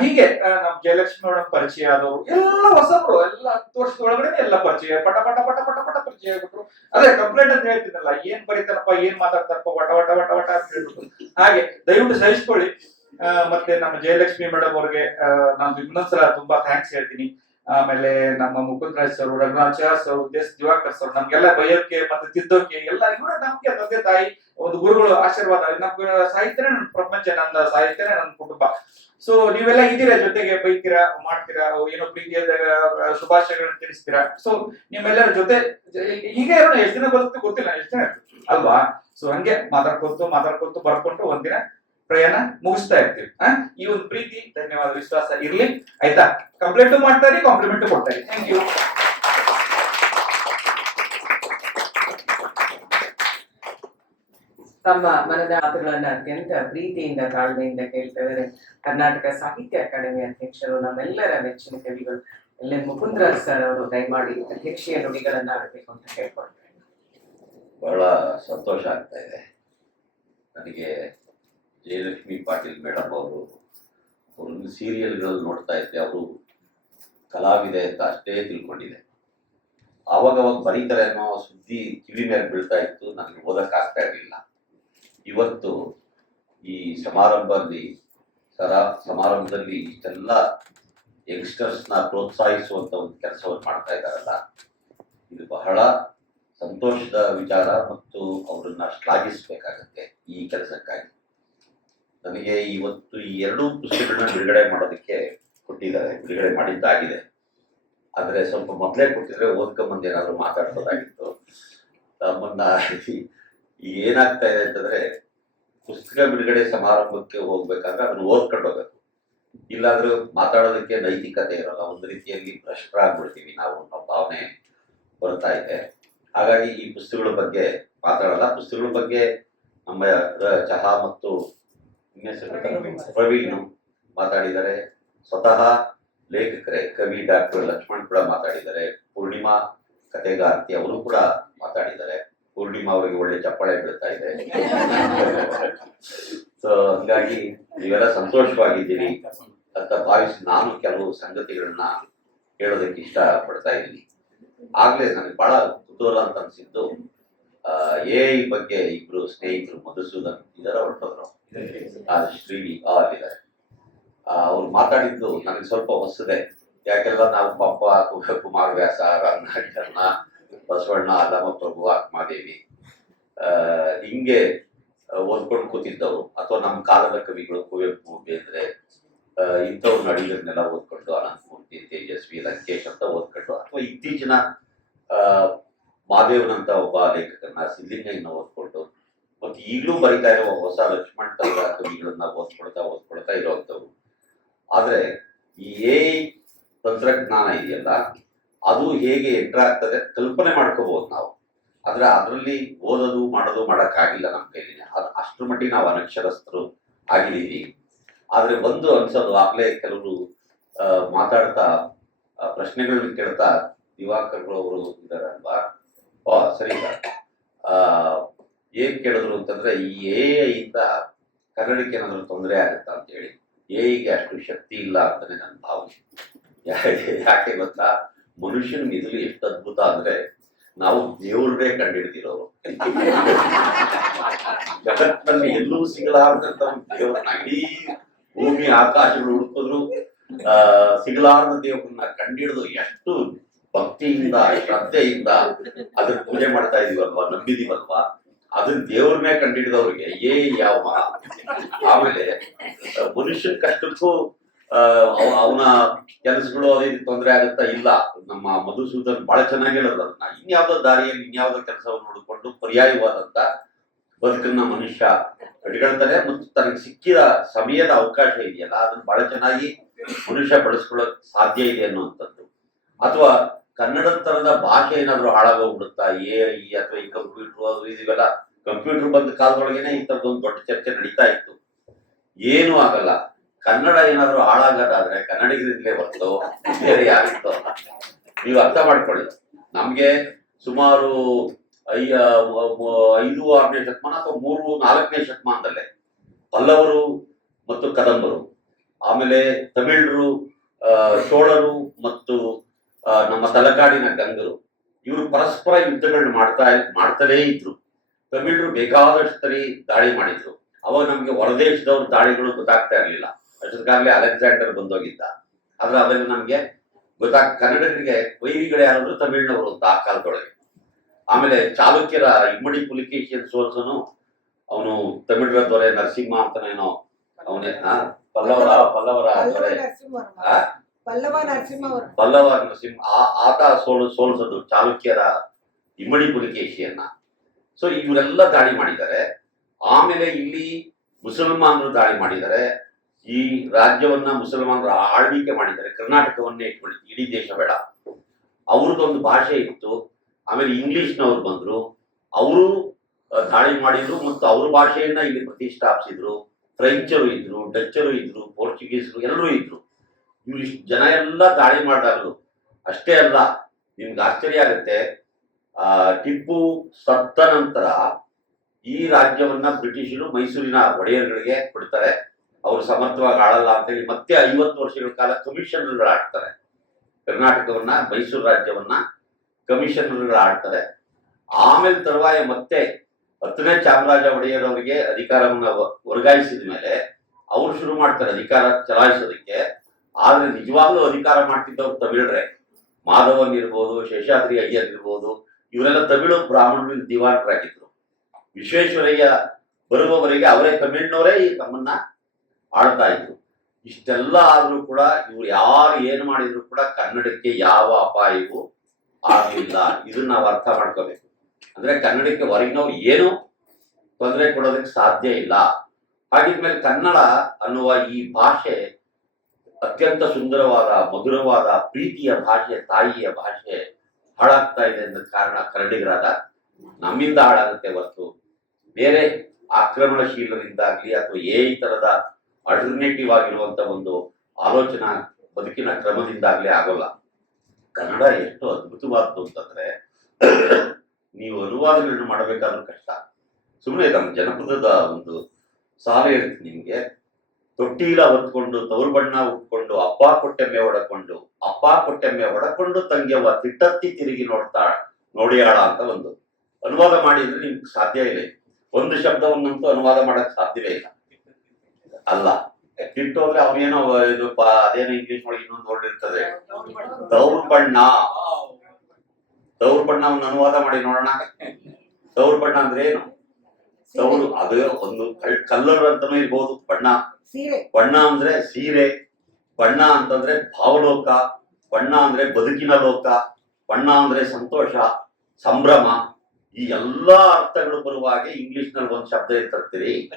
ಹೀಗೆ ನಮ್ ಜಯಲಕ್ಷ್ಮಿ ಮೇಡಮ್ ಪರಿಚಯ ಆದವರು, ಎಲ್ಲ ಹೊಸಬ್ರು ಎಲ್ಲ ಹತ್ತು ವರ್ಷದ ಒಳಗಡೆ ಎಲ್ಲ ಪರಿಚಯ, ಪಟ ಪಟ ಪಟ ಪಟ ಪಟ ಪರಿಚಯ ಆಗ್ಬಿಟ್ರು. ಅದೇ ಕಂಪ್ಲೇಂಟ್ ಅಂತ ಹೇಳ್ತೀನಲ್ಲ ಏನ್ ಬರೀತಾರಪ್ಪ ಏನ್ ಮಾತಾಡ್ತಾರಪ್ಪ ವಟ ವಟ ವಟ ವಟ ಅಂತ ಹೇಳ್ಬಿಟ್ಟು. ಹಾಗೆ, ದಯವಿಟ್ಟು ಸಹಿಸ್ಕೊಳ್ಳಿ. ಮತ್ತೆ ನಮ್ಮ ಜಯಲಕ್ಷ್ಮಿ ಮೇಡಮ್ ಅವ್ರಿಗೆ ನಾನು ಇನ್ನೊಂದ್ಸಲ ತುಂಬಾ ಥ್ಯಾಂಕ್ಸ್ ಹೇಳ್ತೀನಿ. ಆಮೇಲೆ ನಮ್ಮ Mukundaraj sir Raghunath sir S Diwakar sir, ನಮ್ಗೆಲ್ಲ ಬಯೋಕೆ ಮತ್ತೆ ತಿದ್ದೋಕೆ ಎಲ್ಲ ಇವರ ನಮ್ಗೆ ತಂದೆ ತಾಯಿ, ಒಂದು ಗುರುಗಳು, ಆಶೀರ್ವಾದ ನಮ್ಗೆ ಸಾಹಿತ್ಯನೇ ನನ್ನ ಪ್ರಪಂಚ ನನ್ನ ಸಾಹಿತ್ಯನೇ ನನ್ನ ಕುಟುಂಬ. ಸೊ ನೀವೆಲ್ಲ ಇದ್ದೀರಾ ಜೊತೆಗೆ, ಬೈತೀರಾ, ಮಾಡ್ತೀರಾ ಏನೋ ಪ್ರೀತಿಯ ಶುಭಾಶಯಗಳನ್ನ ತಿಳಿಸ್ತೀರಾ? ಸೊ ನಿಮ್ಮೆಲ್ಲರ ಜೊತೆ, ಈಗ ಎಷ್ಟು ದಿನ ಬರುತ್ತೆ ಗೊತ್ತಿಲ್ಲ, ಎಷ್ಟು ಅಲ್ವಾ? ಸೊ ಹಂಗೆ ಮಾತಾಡ್ಕೊತು ಮಾತಾಡ್ಕೊತು ಬರ್ಕೊಂಡು ಒಂದಿನ. ಪ್ರಯಾಣ ಮುಗಿಸ್ತಾ ಇರ್ತೀವಿ. ಆ? ಈ ಒಂದು ಪ್ರೀತಿ ಧನ್ಯವಾದ ವಿಶ್ವಾಸ ಇರಲಿ. ಆಯ್ತಾ? ಕಂಪ್ಲೇಂಟ್ ಮಾಡ್ತಾರೆ ಕಾಂಪ್ಲಿಮೆಂಟ್ ಕೊಡ್ತಾರೆ ಥ್ಯಾಂಕ್ ಯು ತಮ್ಮ ಮನದ ಮಾತುಗಳನ್ನು ಅತ್ಯಂತ ಪ್ರೀತಿಯಿಂದ ತಾಳ್ಮೆಯಿಂದ ಕೇಳ್ತಾ ಇದ್ದಾರೆ ಕರ್ನಾಟಕ ಸಾಹಿತ್ಯ ಅಕಾಡೆಮಿ ಅಧ್ಯಕ್ಷರು ನಮ್ಮೆಲ್ಲರ ಮೆಚ್ಚಿನ ಕವಿಗಳು. ಎಲ್. ಎನ್. ಮುಕುಂದರಾಜ್ ಸರ್ ಅವರು ದಯಮಾಡಿ ಅಧ್ಯಕ್ಷೀಯ ನುಡಿಗಳನ್ನ ಆಡಬೇಕು ಅಂತ ಕೇಳ್ಕೊಳ್ತಾರೆ ಬಹಳ ಸಂತೋಷ ಆಗ್ತಾ ಇದೆ. ನನಗೆ ಜಯಲಕ್ಷ್ಮಿ ಪಾಟೀಲ್ ಮೇಡಮ್ ಅವರು, ಅವ್ರನ್ನ ಸೀರಿಯಲ್ಗಳಲ್ಲಿ ನೋಡ್ತಾ ಇದ್ದೆ, ಅವರು ಕಲಾವಿದೆ ಅಂತ ಅಷ್ಟೇ ತಿಳ್ಕೊಂಡಿದೆ ಆವಾಗ ಅವಾಗ ಬರೀತಾರೆ ಅನ್ನೋ ಸುದ್ದಿ ಕಿವಿ ಮೇಲೆ ಬೀಳ್ತಾ ಇತ್ತು ನನಗೆ ಓದಕ್ಕಾಗ್ತಾ ಇರಲಿಲ್ಲ. ಇವತ್ತು ಈ ಸಮಾರಂಭದಲ್ಲಿ, ಸರ, ಸಮಾರಂಭದಲ್ಲಿ ಇಷ್ಟೆಲ್ಲ ಯಂಗ್ಸ್ಟರ್ಸ್ನ ಪ್ರೋತ್ಸಾಹಿಸುವಂಥ ಒಂದು ಕೆಲಸವನ್ನು ಮಾಡ್ತಾ ಇದ್ದಾರಲ್ಲ, ಇದು ಬಹಳ ಸಂತೋಷದ ವಿಚಾರ ಮತ್ತು ಅವರನ್ನ ಶ್ಲಾಘಿಸಬೇಕಾಗತ್ತೆ ಈ ಕೆಲಸಕ್ಕಾಗಿ. ನನಗೆ ಇವತ್ತು ಈ ಎರಡೂ ಪುಸ್ತಕಗಳನ್ನ ಬಿಡುಗಡೆ ಮಾಡೋದಕ್ಕೆ ಕೊಟ್ಟಿದ್ದಾರೆ, ಬಿಡುಗಡೆ ಮಾಡಿದ್ದಾಗಿದೆ. ಆದರೆ ಸ್ವಲ್ಪ ಮೊದಲೇ ಕೊಟ್ಟಿದ್ರೆ ಓದ್ಕೊಂಬಂದು ಏನಾದರೂ ಮಾತಾಡ್ಬೋದಾಗಿತ್ತು. ಈಗ ಏನಾಗ್ತಾ ಇದೆ ಅಂತಂದ್ರೆ ಪುಸ್ತಕ ಬಿಡುಗಡೆ ಸಮಾರಂಭಕ್ಕೆ ಹೋಗ್ಬೇಕಾದ್ರೆ ಅದನ್ನು ಓದ್ಕೊಂಡು ಹೋಗ್ಬೇಕು. ಇಲ್ಲಾದರೂ ಮಾತಾಡೋದಕ್ಕೆ ನೈತಿಕತೆ ಇರಲ್ಲ, ಒಂದು ರೀತಿಯಲ್ಲಿ ಭ್ರಷ್ಟರಾಗ್ಬಿಡ್ತೀವಿ ನಾವು ಅನ್ನೋ ಭಾವನೆ ಬರ್ತಾ ಇದೆ. ಹಾಗಾಗಿ ಈ ಪುಸ್ತಕಗಳ ಬಗ್ಗೆ ಮಾತಾಡಲ್ಲ. ಪುಸ್ತಕಗಳ ಬಗ್ಗೆ ನಮ್ಮ ಚಹಾ ಮತ್ತು? ಪ್ರವೀಣ್ ಮಾತಾಡಿದ್ದಾರೆ. ಸ್ವತಃ ಲೇಖಕರೇ, ಕವಿ ಡಾಕ್ಟರ್ ಲಕ್ಷ್ಮಣ್ ಕೂಡ ಮಾತಾಡಿದ್ದಾರೆ. ಪೂರ್ಣಿಮಾ ಕಥೆಗಾರ್ತಿ ಅವರು ಕೂಡ ಮಾತಾಡಿದ್ದಾರೆ. ಪೂರ್ಣಿಮಾ ಅವರಿಗೆ ಒಳ್ಳೆ ಚಪ್ಪಾಳೆ ಬೀಳ್ತಾ ಇದೆ. ಸೊ ಹಂಗಾಗಿ ನೀವೆಲ್ಲ ಸಂತೋಷವಾಗಿದ್ದೀರಿ ಅಂತ ಭಾವಿಸಿ ನಾನು ಕೆಲವು ಸಂಗತಿಗಳನ್ನ ಹೇಳೋದಕ್ಕೆ ಇಷ್ಟ ಪಡ್ತಾ ಇದ್ದೀನಿ. ಆಗ್ಲೇ ನನಗೆ ಬಹಳ ಕುತೂಹಲ ಅಂತ ಅನ್ಸಿದ್ದು ಎ ಬಗ್ಗೆ ಇಬ್ರು ಸ್ನೇಹಿತರು ಮಧುಸೂದನ್ ಇದರ ಹೊರಟೋದ್ರು ಶ್ರೀನಿ ಆ ಅಲ್ಲಿದ್ದಾರೆ ಅವ್ರು ಮಾತಾಡಿದ್ದು ನನಗೆ ಸ್ವಲ್ಪ ಹೊಸದೆ ಯಾಕೆಲ್ಲ ನಾವು ಪಪ್ಪ ಕುಮಾರ್ ವ್ಯಾಸ ರಂಗಕರ್ಣ ಬಸವಣ್ಣ ಅಲ್ಲಮ ಪ್ರಭು ಆತ್ಮಾದೇವಿ ಹಿಂಗೆ ಓದ್ಕೊಂಡು ಕೂತಿದ್ದವರು. ಅಥವಾ ನಮ್ಮ ಕಾಲದ ಕವಿಗಳು ಕುವೆಂಪು ಬೇಂದ್ರೆ ಇಂಥವ್ರು ನಡೆಯೋದನ್ನೆಲ್ಲ ಓದ್ಕೊಂಡು ಅನಂತಮೂರ್ತಿ ತೇಜಸ್ವಿ, ಲಂಕೇಶ್ ಅಂತ ಓದ್ಕೊಂಡು, ಅಥವಾ ಇತ್ತೀಚಿನ ಮಾದೇವನಂತ ಒಬ್ಬ ಲೇಖಕನ ಸಿದ್ಲಿಂಗಯ್ಯನ ಓದ್ಕೊಂಡು, ಮತ್ತು ಈಗಲೂ ಬರಿತಾ ಇರುವ ಹೊಸ ಲಕ್ಷ್ಮಣ್ ತಂದ ಕವಿಗಳನ್ನ ಓದ್ಕೊಳ್ತಾ ಓದ್ಕೊಳ್ತಾ ಇರುವಂಥವ್ರು. ಆದ್ರೆ ಈ ಎ ತಂತ್ರಜ್ಞಾನ ಇದೆಯಲ್ಲ, ಅದು ಹೇಗೆ ಎಂಟರ್ ಆಗ್ತದೆ ಕಲ್ಪನೆ ಮಾಡ್ಕೋಬಹುದು ನಾವು. ಆದ್ರೆ ಅದರಲ್ಲಿ ಓದೋದು ಮಾಡೋದು ಮಾಡೋಕ್ಕಾಗಿಲ್ಲ ನಮ್ಮ ಕೈಲಿ ಅದು ಅಷ್ಟರ ಮಟ್ಟಿಗೆ ನಾವು ಅನಕ್ಷರಸ್ಥರು ಆಗಿದ್ದೀವಿ. ಆದರೆ ಒಂದು ಅನ್ಸೋದು, ಆಗಲೇ ಕೆಲವರು ಮಾತಾಡ್ತಾ ಪ್ರಶ್ನೆಗಳನ್ನು ಕೇಳ್ತಾ ದಿವಾಕರ್ ಅವರು ಇದಾರಲ್ವಾ ಓ, ಸರಿ ಸರ್. ಏನ್ ಕೇಳಿದ್ರು ಅಂತಂದ್ರೆ ಈ ಎ ಇಂದ ಕನ್ನಡಕ್ಕೆ ಏನಾದ್ರೂ ತೊಂದರೆ ಆಗುತ್ತಾ ಅಂತ ಹೇಳಿ. ಎಗೆ ಅಷ್ಟು ಶಕ್ತಿ ಇಲ್ಲ ಅಂತಾನೆ ನನ್ನ ಭಾವನೆ ಯಾಕೆ ಗೊತ್ತಾ? ಮನುಷ್ಯನ ಮಿದುಳು ಎಷ್ಟು ಅದ್ಭುತ ಅಂದ್ರೆ ನಾವು ದೇವ್ರನ್ನೇ ಕಂಡಿಡ್ದಿರೋರು ಜಗತ್ತಲ್ಲಿ ಎಲ್ಲೂ ಸಿಗಲಾರದಂತ ದೇವರನ್ನ ಇಡೀ ಭೂಮಿ, ಆಕಾಶಗಳು ಹುಡುಕಿದ್ರು. ಆ, ಸಿಗಲಾರದ ದೇವ್ರನ್ನ ಕಂಡಿಡಿದು ಎಷ್ಟು ಭಕ್ತಿಯಿಂದ ಶ್ರದ್ಧೆಯಿಂದ ಅದನ್ನ ಪೂಜೆ ಮಾಡ್ತಾ ಇದೀವಲ್ವಾ? ನಂಬಿದೀವಲ್ವಾ? ಅದನ್ನ ದೇವ್ರನ್ನೇ ಕಂಡಿಡಿದವ್ರಿಗೆ ಏ, ಯಾವ ಆಮೇಲೆ, ಮನುಷ್ಯನ ಕಷ್ಟಕ್ಕೂ ಅವನ ಕೆಲಸಗಳು ಅದೇ ತೊಂದರೆ ಆಗುತ್ತಾ ಇಲ್ಲ. ನಮ್ಮ ಮಧುಸೂದನ್ ಬಹಳ ಚೆನ್ನಾಗಿ ಹೇಳೋದು ಅದನ್ನ. ಇನ್ಯಾವುದೋ ದಾರಿಯಲ್ಲಿ ಇನ್ಯಾವುದೋ ಕೆಲಸವನ್ನು ನೋಡಿಕೊಂಡು ಪರ್ಯಾಯವಾದಂತ ಬದುಕನ್ನ ಮನುಷ್ಯ ಕಟ್ಕೊಳ್ತಾನೆ ಮತ್ತು ತನಗೆ ಸಿಕ್ಕಿದ ಸಮಯದ ಅವಕಾಶ ಇದೆಯಲ್ಲ, ಅದನ್ನ ಬಹಳ ಚೆನ್ನಾಗಿ ಮನುಷ್ಯ ಬಳಸ್ಕೊಳ್ಳೋಕ್ ಸಾಧ್ಯ ಇದೆ ಅನ್ನುವಂಥದ್ದು. ಅಥವಾ ಕನ್ನಡದ ತರದ ಭಾಷೆ ಏನಾದ್ರು ಹಾಳಾಗೋಗ್ಬಿಡುತ್ತಾ? ಎ ಐ ಅಥವಾ ಈ ಕಂಪ್ಯೂಟರ್, ಅದು ಇದಿವೆಲ್ಲ ಕಂಪ್ಯೂಟರ್ ಬಂದ ಕಾಲದೊಳಗೇನೆ ಒಂದು ದೊಡ್ಡ ಚರ್ಚೆ ನಡೀತಾ ಇತ್ತು. ಏನೂ ಆಗಲ್ಲ. ಕನ್ನಡ ಏನಾದ್ರು ಹಾಳಾಗೋದಾದ್ರೆ ಕನ್ನಡಿಗರಿಂದಲೇ ಬಂತು ಬೇರೆ ಯಾರಿತ್ತು ನೀವು ಅರ್ಥ ಮಾಡ್ಕೊಳ್ಳಿ. ನಮ್ಗೆ ಸುಮಾರು ಐ- ಐದು, ಆರನೇ ಶತಮಾನ ಅಥವಾ ಮೂರು, ನಾಲ್ಕನೇ ಶತಮಾನದಲ್ಲೇ ಪಲ್ಲವರು ಮತ್ತು ಕದಂಬರು. ಆಮೇಲೆ ತಮಿಳರು ಚೋಳರು ಮತ್ತು ನಮ್ಮ ತಲಕಾಡಿನ ಗಂಗರು ಇವರು ಪರಸ್ಪರ ಯುದ್ಧಗಳನ್ನ ಮಾಡ್ತಾ ಮಾಡ್ತಲೇ ಇದ್ರು. ತಮಿಳರು ಬೇಕಾದಷ್ಟು ಸರಿ ದಾಳಿ ಮಾಡಿದ್ರು. ಅವಾಗ ನಮ್ಗೆ ಹೊರದೇಶದವ್ರ ದಾಳಿಗಳು ಗೊತ್ತಾಗ್ತಾ ಇರಲಿಲ್ಲ. ಅಷ್ಟೊತ್ತಿಗಾಗಲೇ ಅಲೆಕ್ಸಾಂಡರ್ ಬಂದೋಗಿದ್ದ. ಆದ್ರೆ ಅದನ್ನು ನಮ್ಗೆ ಗೊತ್ತಾಗ್ ಕನ್ನಡರಿಗೆ ವೈರಿಗಳು ಯಾರಾದ್ರು ತಮಿಳ್ನವರು ಅಂತ ಆ ಕಾಲದೊಳಗೆ. ಆಮೇಲೆ ಚಾಲುಕ್ಯರ ಇಮ್ಮಡಿ ಪುಲಿಕೇಶಿಯನ್ ಸೋಲ್ಸನು ಅವನು ತಮಿಳರ ದೊರೆ ನರಸಿಂಹ ಅಂತನೇನೋ ಅವನೇ ಪಲ್ಲವರ ಪಲ್ಲವರ ಪಲ್ಲವ ದೊರೆ ಪಲ್ಲವ ನರಸಿಂಹ ಆ- ಆತ ಸೋಲು ಸೋಲಿಸೋದು ಚಾಲುಕ್ಯರ ಇಮ್ಮಡಿ ಪುಲಿಕೇಶಿಯನ್ನ ಸೊ ಇವರೆಲ್ಲ ದಾಳಿ ಮಾಡಿದ್ದಾರೆ. ಆಮೇಲೆ ಇಲ್ಲಿ ಮುಸಲ್ಮಾನರು ದಾಳಿ ಮಾಡಿದ್ದಾರೆ. ಈ ರಾಜ್ಯವನ್ನ ಮುಸಲ್ಮಾನರು ಆಳ್ವಿಕೆ ಮಾಡಿದ್ದಾರೆ. ಕರ್ನಾಟಕವನ್ನೇ ಇಟ್ಕೊಂಡಿದ್ರು ಇಡೀ ದೇಶ ಬೇಡ. ಅವ್ರದ್ದೊಂದು ಭಾಷೆ ಇತ್ತು. ಆಮೇಲೆ ಇಂಗ್ಲಿಷ್ನವ್ರು ಬಂದ್ರು. ಅವರು ದಾಳಿ ಮಾಡಿದ್ರು ಮತ್ತು ಅವ್ರ ಭಾಷೆಯನ್ನ ಇಲ್ಲಿ ಪ್ರತಿಷ್ಠಾಪಿಸಿದ್ರು. ಫ್ರೆಂಚರು ಇದ್ರು, ಡಚ್ಚರು ಇದ್ರು, ಪೋರ್ಚುಗೀಸರು, ಎಲ್ಲರೂ ಇದ್ರು. ಇವ್ರು ಜನ ಎಲ್ಲ ದಾಳಿ ಮಾಡಿದಾಗಲು. ಅಷ್ಟೇ ಅಲ್ಲ, ನಿಮ್ಗೆ ಆಶ್ಚರ್ಯ ಆಗುತ್ತೆ. ಟಿಪ್ಪು ಸತ್ತ ನಂತರ ಈ ರಾಜ್ಯವನ್ನ ಬ್ರಿಟಿಷರು ಮೈಸೂರಿನ ಒಡೆಯರ್ಗಳಿಗೆ ಕೊಡ್ತಾರೆ. ಅವರು ಸಮರ್ಥವಾಗಿ ಆಳಲ್ಲ ಅಂತೇಳಿ ಮತ್ತೆ ಐವತ್ತು ವರ್ಷಗಳ ಕಾಲ ಕಮಿಷನರ್ಗಳು ಆಡ್ತಾರೆ. ಕರ್ನಾಟಕವನ್ನ, ಮೈಸೂರು ರಾಜ್ಯವನ್ನ ಕಮಿಷನರ್ಗಳು ಆಡ್ತಾರೆ. ಆಮೇಲೆ ತರುವಾಯ ಮತ್ತೆ ಹತ್ತನೇ ಚಾಮರಾಜ ಒಡೆಯರ್ ಅವರಿಗೆ ಅಧಿಕಾರವನ್ನ ವರ್ಗಾಯಿಸಿದ ಮೇಲೆ ಅವರು ಶುರು ಮಾಡ್ತಾರೆ ಅಧಿಕಾರ ಚಲಾಯಿಸೋದಕ್ಕೆ. ಆದ್ರೆ ನಿಜವಾಗ್ಲೂ ಅಧಿಕಾರ ಮಾಡ್ತಿದ್ದವ್ರು ತಮಿಳ್ರೆ. ಮಾಧವನ್ ಇರ್ಬೋದು, ಶೇಷಾದ್ರಿ ಅಯ್ಯರ್ ಇರ್ಬೋದು, ಇವರೆಲ್ಲ ತಮಿಳು ಬ್ರಾಹ್ಮಣರು ದಿವಾನರಾಗಿದ್ರು. ವಿಶ್ವೇಶ್ವರಯ್ಯ ಬರುವವರೆಗೆ ಅವರೇ ತಮಿಳ್ನವರೇ ಈ ತಮ್ಮನ್ನ ಆಳ್ತಾ ಇದ್ರು. ಇಷ್ಟೆಲ್ಲ ಆದ್ರೂ ಕೂಡ ಇವ್ರು ಯಾರು ಏನು ಮಾಡಿದ್ರು ಕೂಡ ಕನ್ನಡಕ್ಕೆ ಯಾವ ಅಪಾಯವೂ ಆಗಲಿಲ್ಲ ಇದನ್ನ ನಾವು ಅರ್ಥ ಮಾಡ್ಕೋಬೇಕು. ಅಂದ್ರೆ ಕನ್ನಡಕ್ಕೆ ಹೊರಗಿನವ್ರು ಏನು ತೊಂದರೆ ಕೊಡೋದಕ್ಕೆ ಸಾಧ್ಯ ಇಲ್ಲ. ಹಾಗಿದ್ಮೇಲೆ ಕನ್ನಡ ಅನ್ನುವ ಈ ಭಾಷೆ ಅತ್ಯಂತ ಸುಂದರವಾದ, ಮಧುರವಾದ, ಪ್ರೀತಿಯ ಭಾಷೆ, ತಾಯಿಯ ಭಾಷೆ ಹಾಳಾಗ್ತಾ ಇದೆ ಅನ್ನೋ ಕಾರಣ ಕನ್ನಡಿಗರಾದ ನಮ್ಮಿಂದ ಹಾಳಾಗುತ್ತೆ ಹೊರತು ಬೇರೆ ಆಕ್ರಮಣಶೀಲರಿಂದಾಗ್ಲಿ ಅಥವಾ ಏ ತರದ ಆಲ್ಟರ್ನೇಟಿವ್ ಆಗಿರುವಂತ ಒಂದು ಆಲೋಚನಾ ಬದುಕಿನ ಕ್ರಮದಿಂದಾಗ್ಲಿ ಆಗೋಲ್ಲ. ಕನ್ನಡ ಎಷ್ಟು ಅದ್ಭುತವಾದ್ದು ಅಂತಂದ್ರೆ ನೀವು ಅನುವಾದಗಳನ್ನು ಮಾಡಬೇಕಾದ್ರೂ ಕಷ್ಟ. ಸುಮ್ಮನೆ ನಮ್ಮ ಜನಪದದ ಒಂದು ಸಾಲ ಇರುತ್ತೆ ನಿಮ್ಗೆ. ತೊಟ್ಟಿಲ ಹೊತ್ಕೊಂಡು ತವರು ಬಣ್ಣ ಉಟ್ಕೊಂಡು, ಅಪ್ಪ ಕೊಟ್ಟೆಮ್ಮೆ ಹೊಡಕೊಂಡು, ಅಪ್ಪ ಕೊಟ್ಟೆಮ್ಮೆ ಒಡಕೊಂಡು ತಂಗಿಯವ ತಿಟ್ಟತ್ತಿ ತಿರುಗಿ ನೋಡ್ತಾ ನೋಡಿಯಾಳ ಅಂತ ಒಂದು. ಅನುವಾದ ಮಾಡಿದ್ರೆ ನಿಮ್ಗೆ ಸಾಧ್ಯ ಇಲ್ಲ ಒಂದು ಶಬ್ದವನ್ನಂತೂ ಅನುವಾದ ಮಾಡಕ್ ಸಾಧ್ಯವೇ ಇಲ್ಲ. ಅಲ್ಲ, ತಿಟ್ಟು ಅಂದ್ರೆ ಅವನೇನೋ ಇದು ಅದೇನೋ ಇಂಗ್ಲಿಷ್ ಒಳಗೆ ಇನ್ನೊಂದು ವರ್ಡ್ ಇರ್ತದೆ. ದೌರ್ ಬಣ್ಣ. ತವ್ರ ಬಣ್ಣವನ್ನು ಅನುವಾದ ಮಾಡಿ ನೋಡೋಣ. ದೌರ್ಬಣ್ಣ ಬಣ್ಣ ಅಂದ್ರೆ ಏನು? ತವರು ಅದು ಒಂದು ಕಲ್ಲರ್ ಅಂತಾನೂ ಇರ್ಬೋದು, ಬಣ್ಣ. ಸೀರೆ. ಬಣ್ಣ ಅಂದ್ರೆ ಸೀರೆ, ಬಣ್ಣ ಅಂತಂದ್ರೆ ಭಾವಲೋಕ, ಬಣ್ಣ ಅಂದ್ರೆ ಬದುಕಿನ ಲೋಕ, ಬಣ್ಣ ಅಂದ್ರೆ ಸಂತೋಷ, ಸಂಭ್ರಮ, ಈ ಎಲ್ಲಾ ಅರ್ಥಗಳು ಬರುವ ಹಾಗೆ ಇಂಗ್ಲಿಷ್ನಲ್ಲಿ ಒಂದು ಶಬ್ದ ಇರ್ತಿರ್ತೀರಿ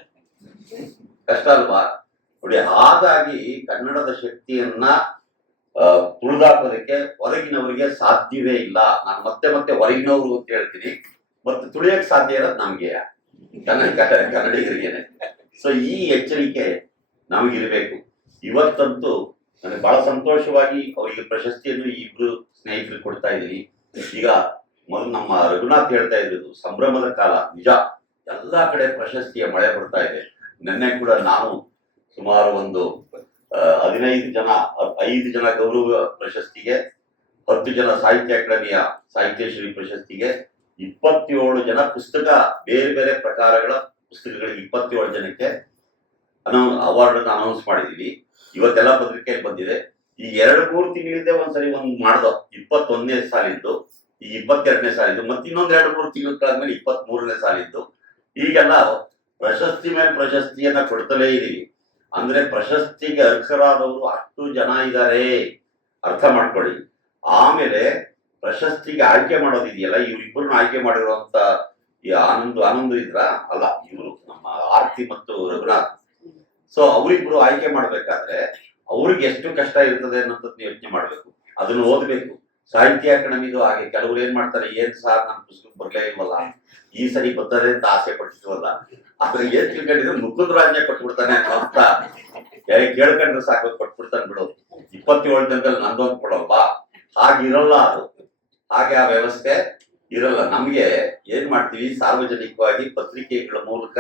ಕಷ್ಟ ಅಲ್ವಾ? ನೋಡಿ, ಹಾಗಾಗಿ ಕನ್ನಡದ ಶಕ್ತಿಯನ್ನ ತುಳಿದಾಕೋದಕ್ಕೆ ಹೊರಗಿನವರಿಗೆ ಸಾಧ್ಯವೇ ಇಲ್ಲ. ನಾನು ಮತ್ತೆ ಮತ್ತೆ ಹೊರಗಿನವರು ಅಂತ ಹೇಳ್ತೀನಿ. ಮತ್ತೆ ತುಳಿಯಕ್ಕೆ ಸಾಧ್ಯ ಇರೋದು ನಮ್ಗೆ. ಕನ್ನಡ ಕನ್ನಡಿಗರಿಗೇನೆ. ಸೊ ಈ ಎಚ್ಚರಿಕೆ ನಮಗಿರ್ಬೇಕು. ಇವತ್ತಂತೂ ನನಗೆ ಬಹಳ ಸಂತೋಷವಾಗಿ ಅವರಿಗೆ ಪ್ರಶಸ್ತಿಯನ್ನು ಇಬ್ರು ಸ್ನೇಹಿತರು ಕೊಡ್ತಾ ಇದ್ದೀನಿ. ಈಗ ಮೊದಲು ನಮ್ಮ ರಘುನಾಥ್ ಹೇಳ್ತಾ ಇದ್ರು ಸಂಭ್ರಮದ ಕಾಲ, ನಿಜ. ಎಲ್ಲಾ ಕಡೆ ಪ್ರಶಸ್ತಿಯ ಮಳೆ ಬರ್ತಾ ಇದೆ. ನಿನ್ನೆ ಕೂಡ ನಾನು ಸುಮಾರು ಒಂದು ಹದಿನೈದು ಜನ, ಐದು ಜನ ಗೌರವ ಪ್ರಶಸ್ತಿಗೆ, ಹತ್ತು ಜನ ಸಾಹಿತ್ಯ ಅಕಾಡೆಮಿಯ ಸಾಹಿತ್ಯಶ್ರೀ ಪ್ರಶಸ್ತಿಗೆ, ಇಪ್ಪತ್ತೇಳು ಜನ ಪುಸ್ತಕ, ಬೇರೆ ಬೇರೆ ಪ್ರಕಾರಗಳ ಪುಸ್ತಕಗಳಿಗೆ ಇಪ್ಪತ್ತೇಳು ಜನಕ್ಕೆ ಅನೌ ಅವಾರ್ಡ್ ಅನ್ನ ಅನೌನ್ಸ್ ಮಾಡಿದೀವಿ. ಇವತ್ತೆಲ್ಲ ಪತ್ರಿಕೆಯಲ್ಲಿ ಬಂದಿದೆ. ಈ ಎರಡು ಮೂರು ತಿಂಗಳಿಂದ ಒಂದ್ಸರಿ ಒಂದ್ ಮಾಡ್ದೋ, ಇಪ್ಪತ್ತೊಂದನೇ ಸಾಲಿದ್ದು, ಈ ಇಪ್ಪತ್ತೆರಡನೇ ಸಾಲಿದ್ದು ಮತ್ತೆ ಇನ್ನೊಂದ್ ಎರಡು ಮೂರು ತಿಂಗಳ ಕಳೆದ್ಮೇಲೆ ಇಪ್ಪತ್ತ್ ಮೂರನೇ ಸಾಲಿದ್ದು. ಈಗೆಲ್ಲ ಪ್ರಶಸ್ತಿ ಮೇಲೆ ಪ್ರಶಸ್ತಿಯನ್ನ ಕೊಡ್ತಲೇ ಇದೀವಿ. ಅಂದ್ರೆ ಪ್ರಶಸ್ತಿಗೆ ಅರ್ಹರಾದವರು ಅಷ್ಟು ಜನ ಇದ್ದಾರೆ ಅರ್ಥ ಮಾಡ್ಕೊಳ್ಳಿ. ಆಮೇಲೆ ಪ್ರಶಸ್ತಿಗೆ ಆಯ್ಕೆ ಮಾಡೋದಿದೆಯಲ್ಲ, ಇವ್ರಿಬ್ಬರನ್ನ ಆಯ್ಕೆ ಮಾಡಿರುವಂತ ಈ ಆನಂದ್ ಆನಂದ್ ಇದ್ರ? ಅಲ್ಲ, ಇವರು ನಮ್ಮ ಆರ್ತಿ ಮತ್ತು ರಘುನಾಥ್. ಸೊ ಅವರಿಬ್ರು ಆಯ್ಕೆ ಮಾಡ್ಬೇಕಾದ್ರೆ ಅವ್ರಿಗೆ ಎಷ್ಟು ಕಷ್ಟ ಇರ್ತದೆ ಅನ್ನೋದನ್ನ ಯೋಚನೆ ಮಾಡ್ಬೇಕು. ಅದನ್ನ ಓದ್ಬೇಕು. ಸಾಹಿತ್ಯ ಅಕಾಡೆಮಿದು ಹಾಗೆ ಕೆಲವ್ರು ಏನ್ ಮಾಡ್ತಾರೆ, ಏನ್ ಸಾರ್ ನಮ್ ಪುಸ್ತಕ ಬರ್ಲೇ ಇಲ್ವಲ್ಲ? ಈ ಸರಿ ಬರ್ತದೆ ಅಂತ ಆಸೆ ಪಟ್ಟಿದ್ವಲ್ಲ ಆದ್ರೆ ಏನ್ ತಿಳ್ಕೊಂಡಿದ್ರು ಮುಕುಂದ ರಾಜ್ಯ ಕೊಟ್ಬಿಡ್ತಾನೆ ಅಂತ ಕೇಳ್ಕೊಂಡ್ರೆ ಸಾಕು ಕೊಟ್ಬಿಡ್ತಾನೆ ಬಿಡೋದು ಇಪ್ಪತ್ತೇಳು ಜನದಲ್ಲಿ ನಂದೊಂದು ಕೊಡಲ್ವಾ ಹಾಗಿರಲ್ಲ ಅದು. ಹಾಗೆ ಆ ವ್ಯವಸ್ಥೆ ಇರಲ್ಲ. ನಮ್ಗೆ ಏನ್ ಮಾಡ್ತೀವಿ? ಸಾರ್ವಜನಿಕವಾಗಿ ಪತ್ರಿಕೆಗಳ ಮೂಲಕ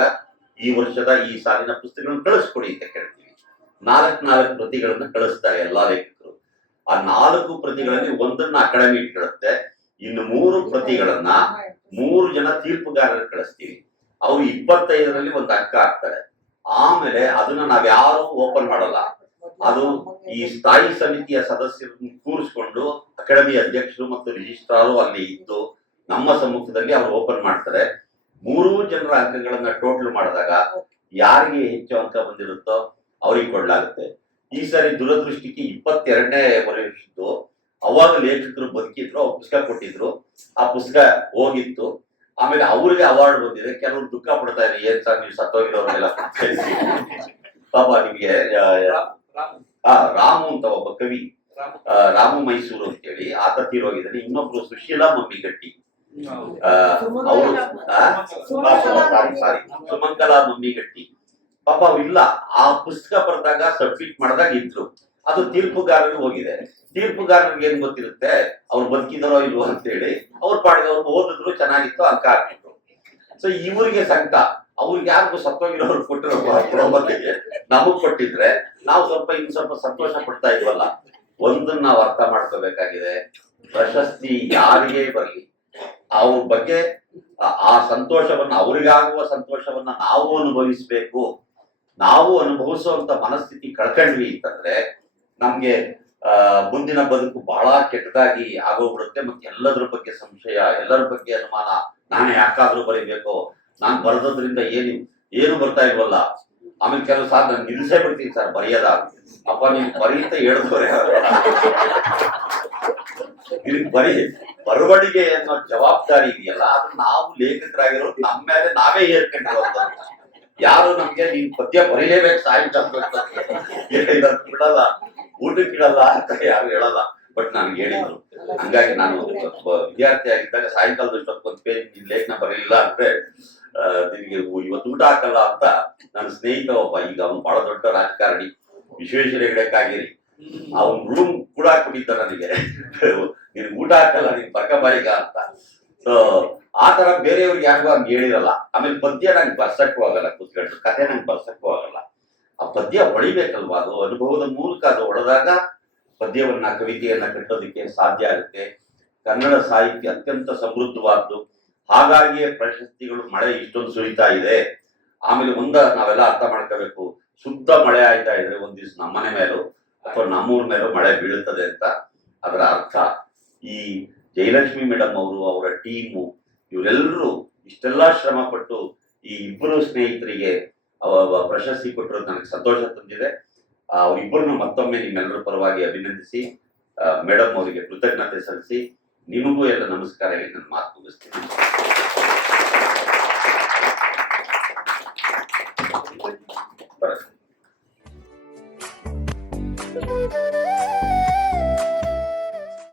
ಈ ವರ್ಷದ ಈ ಸಾಲಿನ ಪುಸ್ತಕಗಳನ್ನು ಕಳಿಸ್ಕೊಡಿ ಅಂತ ಕೇಳ್ತೀವಿ. ನಾಲ್ಕು ನಾಲ್ಕು ಪ್ರತಿಗಳನ್ನ ಕಳಿಸ್ತಾರೆ ಎಲ್ಲಾ ಲೇಖಕರು. ಆ ನಾಲ್ಕು ಪ್ರತಿಗಳಲ್ಲಿ ಒಂದನ್ನ ಅಕಾಡೆಮಿ ಇಟ್ಕೊಳ್ಳುತ್ತೆ. ಇನ್ನು ಮೂರು ಪ್ರತಿಗಳನ್ನ ಮೂರು ಜನ ತೀರ್ಪುಗಾರರು ಕಳಿಸ್ತೀವಿ. ಅವ್ರು ಇಪ್ಪತ್ತೈದರಲ್ಲಿ ಒಂದು ಅಂಕ ಆಗ್ತಾರೆ ಆಮೇಲೆ ಅದನ್ನ ನಾವ್ಯಾರು ಓಪನ್ ಮಾಡಲ್ಲ. ಅದು ಈ ಸ್ಥಾಯಿ ಸಮಿತಿಯ ಸದಸ್ಯರನ್ನು ಕೂರಿಸ್ಕೊಂಡು ಅಕಾಡೆಮಿ ಅಧ್ಯಕ್ಷರು ಮತ್ತು ರಿಜಿಸ್ಟ್ರಾರು ಅಲ್ಲಿ ಇದ್ದು ನಮ್ಮ ಸಮ್ಮುಖದಲ್ಲಿ ಅವರು ಓಪನ್ ಮಾಡ್ತಾರೆ. ಮೂರೂ ಜನರ ಅಂಕಗಳನ್ನ ಟೋಟಲ್ ಮಾಡಿದಾಗ ಯಾರಿಗೆ ಹೆಚ್ಚು ಅಂಕ ಬಂದಿರುತ್ತೋ ಅವ್ರಿಗೆ ಕೊಡ್ಲಾಗುತ್ತೆ. ಈ ಸಾರಿ ದುರದೃಷ್ಟಿಗೆ ಇಪ್ಪತ್ತೆರಡನೇ ವರ್ಷದ್ದು ಅವಾಗ ಲೇಖಕರು ಬದುಕಿದ್ರು, ಅವ್ರು ಪುಸ್ತಕ ಕೊಟ್ಟಿದ್ರು. ಆ ಪುಸ್ತಕ ಹೋಗಿತ್ತು. ಆಮೇಲೆ ಅವ್ರಿಗೆ ಅವಾರ್ಡ್ ಬಂದಿದೆ. ಕೆಲವ್ರು ದುಃಖ ಪಡ್ತಾ ಇದ್ದಾರೆ ಏನ್ ಸರ್ ನೀವು ಇದ್ದೀರಿ. ಪಾಪ ನಿಮ್ಗೆ ರಾಮು ಅಂತ ಒಬ್ಬ ಕವಿ ರಾಮು ಮೈಸೂರು ಅಂತೇಳಿ ಆತ ತೀರೋಗಿದ್ದಾನೆ. ಇನ್ನೊಬ್ರು ಸುಶೀಲಾ ಮಮ್ಮಿಗಟ್ಟಿ. ಅವರು ಸಾರಿ ಸಾರಿ. ಸುಮಂಗಲಾ ಮಮ್ಮಿಗಟ್ಟಿ ಪಾಪ ಅವ್ರಿಲ್ಲ ಆ ಪುಸ್ತಕ ಬರೆದಾಗ ಸಬ್ಮಿಟ್ ಮಾಡಿದಾಗ ಇದ್ರು. ಅದು ತೀರ್ಪುಗಾರರಿಗೆ ಹೋಗಿದೆ. ತೀರ್ಪುಗಾರರಿಗೆ ಏನ್ ಗೊತ್ತಿರುತ್ತೆ? ಅವ್ರು ಬದುಕಿದಾರೋ ಇಲ್ವೋ ಅಂತೇಳಿ. ಅವ್ರು ಪಾಡಿಗೆ ಅವ್ರು ಓದಿದ್ರು ಚೆನ್ನಾಗಿತ್ತು ಅಂಕ ಹಾಕಿದ್ರು ಸೊ ಇವ್ರಿಗೆ ಸಂಕಟ ಅವ್ರಿಗೆ ಯಾರಿಗೂ ಸತ್ತೋಗಿರೋರು ಕೊಟ್ಟಿರೋ ನಮಗ್ ಕೊಟ್ಟಿದ್ರೆ ನಾವು ಸ್ವಲ್ಪ ಇನ್ ಸ್ವಲ್ಪ ಸಂತೋಷ ಪಡ್ತಾ ಇದ್ವಲ್ಲ ಒಂದನ್ನ ನಾವು ಅರ್ಥ ಮಾಡ್ಕೋಬೇಕಾಗಿದೆ. ಪ್ರಶಸ್ತಿ ಯಾರಿಗೇ ಬರಲಿ? ಅವ್ರ ಬಗ್ಗೆ ಆ- ಸಂತೋಷವನ್ನ, ಅವ್ರಿಗಾಗುವ ಸಂತೋಷವನ್ನ ನಾವು ಅನುಭವಿಸ್ಬೇಕು. ನಾವು ಅನುಭವಿಸುವಂತ ಮನಸ್ಥಿತಿ ಕಳ್ಕೊಂಡ್ವಿ ಅಂತಂದ್ರೆ ನಮ್ಗೆ ಮುಂದಿನ ಬದುಕು ಬಹಳ ಕೆಟ್ಟದಾಗಿ ಆಗೋಗ್ಬಿಡುತ್ತೆ ಮತ್ತೆ ಎಲ್ಲದ್ರ ಬಗ್ಗೆ ಸಂಶಯ, ಎಲ್ಲರ ಬಗ್ಗೆ ಅನುಮಾನ, ನಾನು ಯಾಕಾದ್ರೂ ಬರೀಬೇಕು, ನಾನು ಬರೆದ್ರಿಂದ ಏನು ಏನು ಬರ್ತಾ ಇಲ್ವಲ್ಲ? ಆಮೇಲೆ ಕೆಲವು ಸಾರ್ ನಾನು ನಿಲ್ಸೇ ಬಿಡ್ತೀನಿ ಸರ್, ಬರೆಯದ. ಅಪ್ಪ ನೀವು ಬರೀತ ಹೇಳಿದವ್ರೆ. ಇದಕ್ ಬರೀ ಬರವಣಿಗೆ ಅನ್ನೋ ಜವಾಬ್ದಾರಿ ಇದೆಯಲ್ಲ ಅದು ನಾವು ಲೇಖಕರಾಗಿರೋ ನಮ್ಮ ಮೇಲೆ ನಾವೇ ಏರ್ಕೊಂಡಿರುವಂತದ್ದು ಯಾರು ನಮ್ಗೆ ನೀನ್ ಪದ್ಯ ಬರೀಲೇಬೇಕು ಸಾಯಂಕಾಲ ಬಿಡಲ್ಲ ಊಟಕ್ಕೆ ಇಡಲ್ಲ ಅಂತ ಯಾರು ಹೇಳಲ್ಲ, ಬಟ್ ನನ್ಗೆ ಹೇಳಿದ್ರು ಹಂಗಾಗಿ ನಾನು ವಿದ್ಯಾರ್ಥಿ ಆಗಿದ್ದಾಗ ಸಾಯಂಕಾಲದ ಒಂದು ಪೇಜ್ ನಿನ್ ಲೇಖನ ಬರಲಿಲ್ಲ ಅಂದ್ರೆ ನಿನಗೆ ಇವತ್ತು ಊಟ ಹಾಕಲ್ಲ ಅಂತ ನನ್ನ ಸ್ನೇಹಿತ ಒಬ್ಬ, ಈಗ ಅವನು ಬಹಳ ದೊಡ್ಡ ರಾಜಕಾರಣಿ, ವಿಶ್ವೇಶ್ವರ ಹೆಗಡೆ ಅವನ್ ರೂಮ್ ಕೂಡ ಕೊಟ್ಟಿದ್ದ ನನಗೆ. ನಿನ್ ಊಟ ಹಾಕಲ್ಲ, ನಿನ್ ಪಕ್ಕ ಬಾರಿಕ ಅಂತ. ಸೊ ಆ ತರ ಬೇರೆಯವ್ರಿಗೆ ಯಾರಿಗೂ ಹೇಳಿರಲ್ಲ. ಆಮೇಲೆ ಪದ್ಯ ನಂಗೆ ಬರ್ಸಕ್ಕೂ ಆಗಲ್ಲ, ಕೂತ್ಕೊಂಡು ಕತೆ ನಂಗೆ ಬರ್ಸಕ್ಕೂ ಆಗಲ್ಲ. ಆ ಪದ್ಯ ಹೊಡಿಬೇಕಲ್ವಾ ಅದು ಅನುಭವದ ಮೂಲಕ ಅದು ಹೊಡೆದಾಗ ಪದ್ಯವನ್ನ, ಕವಿತೆಯನ್ನ ಕಟ್ಟೋದಕ್ಕೆ ಸಾಧ್ಯ ಆಗುತ್ತೆ. ಕನ್ನಡ ಸಾಹಿತ್ಯ ಅತ್ಯಂತ ಸಮೃದ್ಧವಾದ್ದು. ಹಾಗಾಗಿಯೇ ಪ್ರಶಸ್ತಿಗಳು, ಮಳೆ ಇಷ್ಟೊಂದು ಸುರಿತಾ ಇದೆ. ಆಮೇಲೆ ಒಂದ ನಾವೆಲ್ಲ ಅರ್ಥ ಮಾಡ್ಕೋಬೇಕು. ಶುದ್ಧ ಮಳೆ ಆಯ್ತಾ ಇದ್ರೆ ಒಂದ್ ದಿವ್ಸ ನಮ್ಮನೆ ಮೇಲೂ. ಅಥವಾ ನಮ್ಮೂರ ಮೇಲೆ ಮಳೆ ಬೀಳುತ್ತದೆ ಅಂತ ಅದರ ಅರ್ಥ. ಈ ಜಯಲಕ್ಷ್ಮಿ ಮೇಡಮ್ ಅವರು, ಅವರ ಟೀಮು, ಇವರೆಲ್ಲರೂ ಇಷ್ಟೆಲ್ಲ ಶ್ರಮ ಪಟ್ಟು ಈ ಇಬ್ಬರು ಸ್ನೇಹಿತರಿಗೆ ಪ್ರಶಸ್ತಿ ಕೊಟ್ಟಿರೋದು ನನಗೆ ಸಂತೋಷ ತಂದಿದೆ ಅವರಿಬ್ಬರನ್ನು ಮತ್ತೊಮ್ಮೆ ನಿಮ್ಮೆಲ್ಲರ ಪರವಾಗಿ ಅಭಿನಂದಿಸಿ ಮೇಡಮ್ ಅವರಿಗೆ ಕೃತಜ್ಞತೆ ಸಲ್ಲಿಸಿ, ನಿಮಗೂ ಎಲ್ಲ ನಮಸ್ಕಾರ ಹೇಳಿ ನನ್ನ ಮಾತು ಮುಗಿಸ್ತೀನಿ.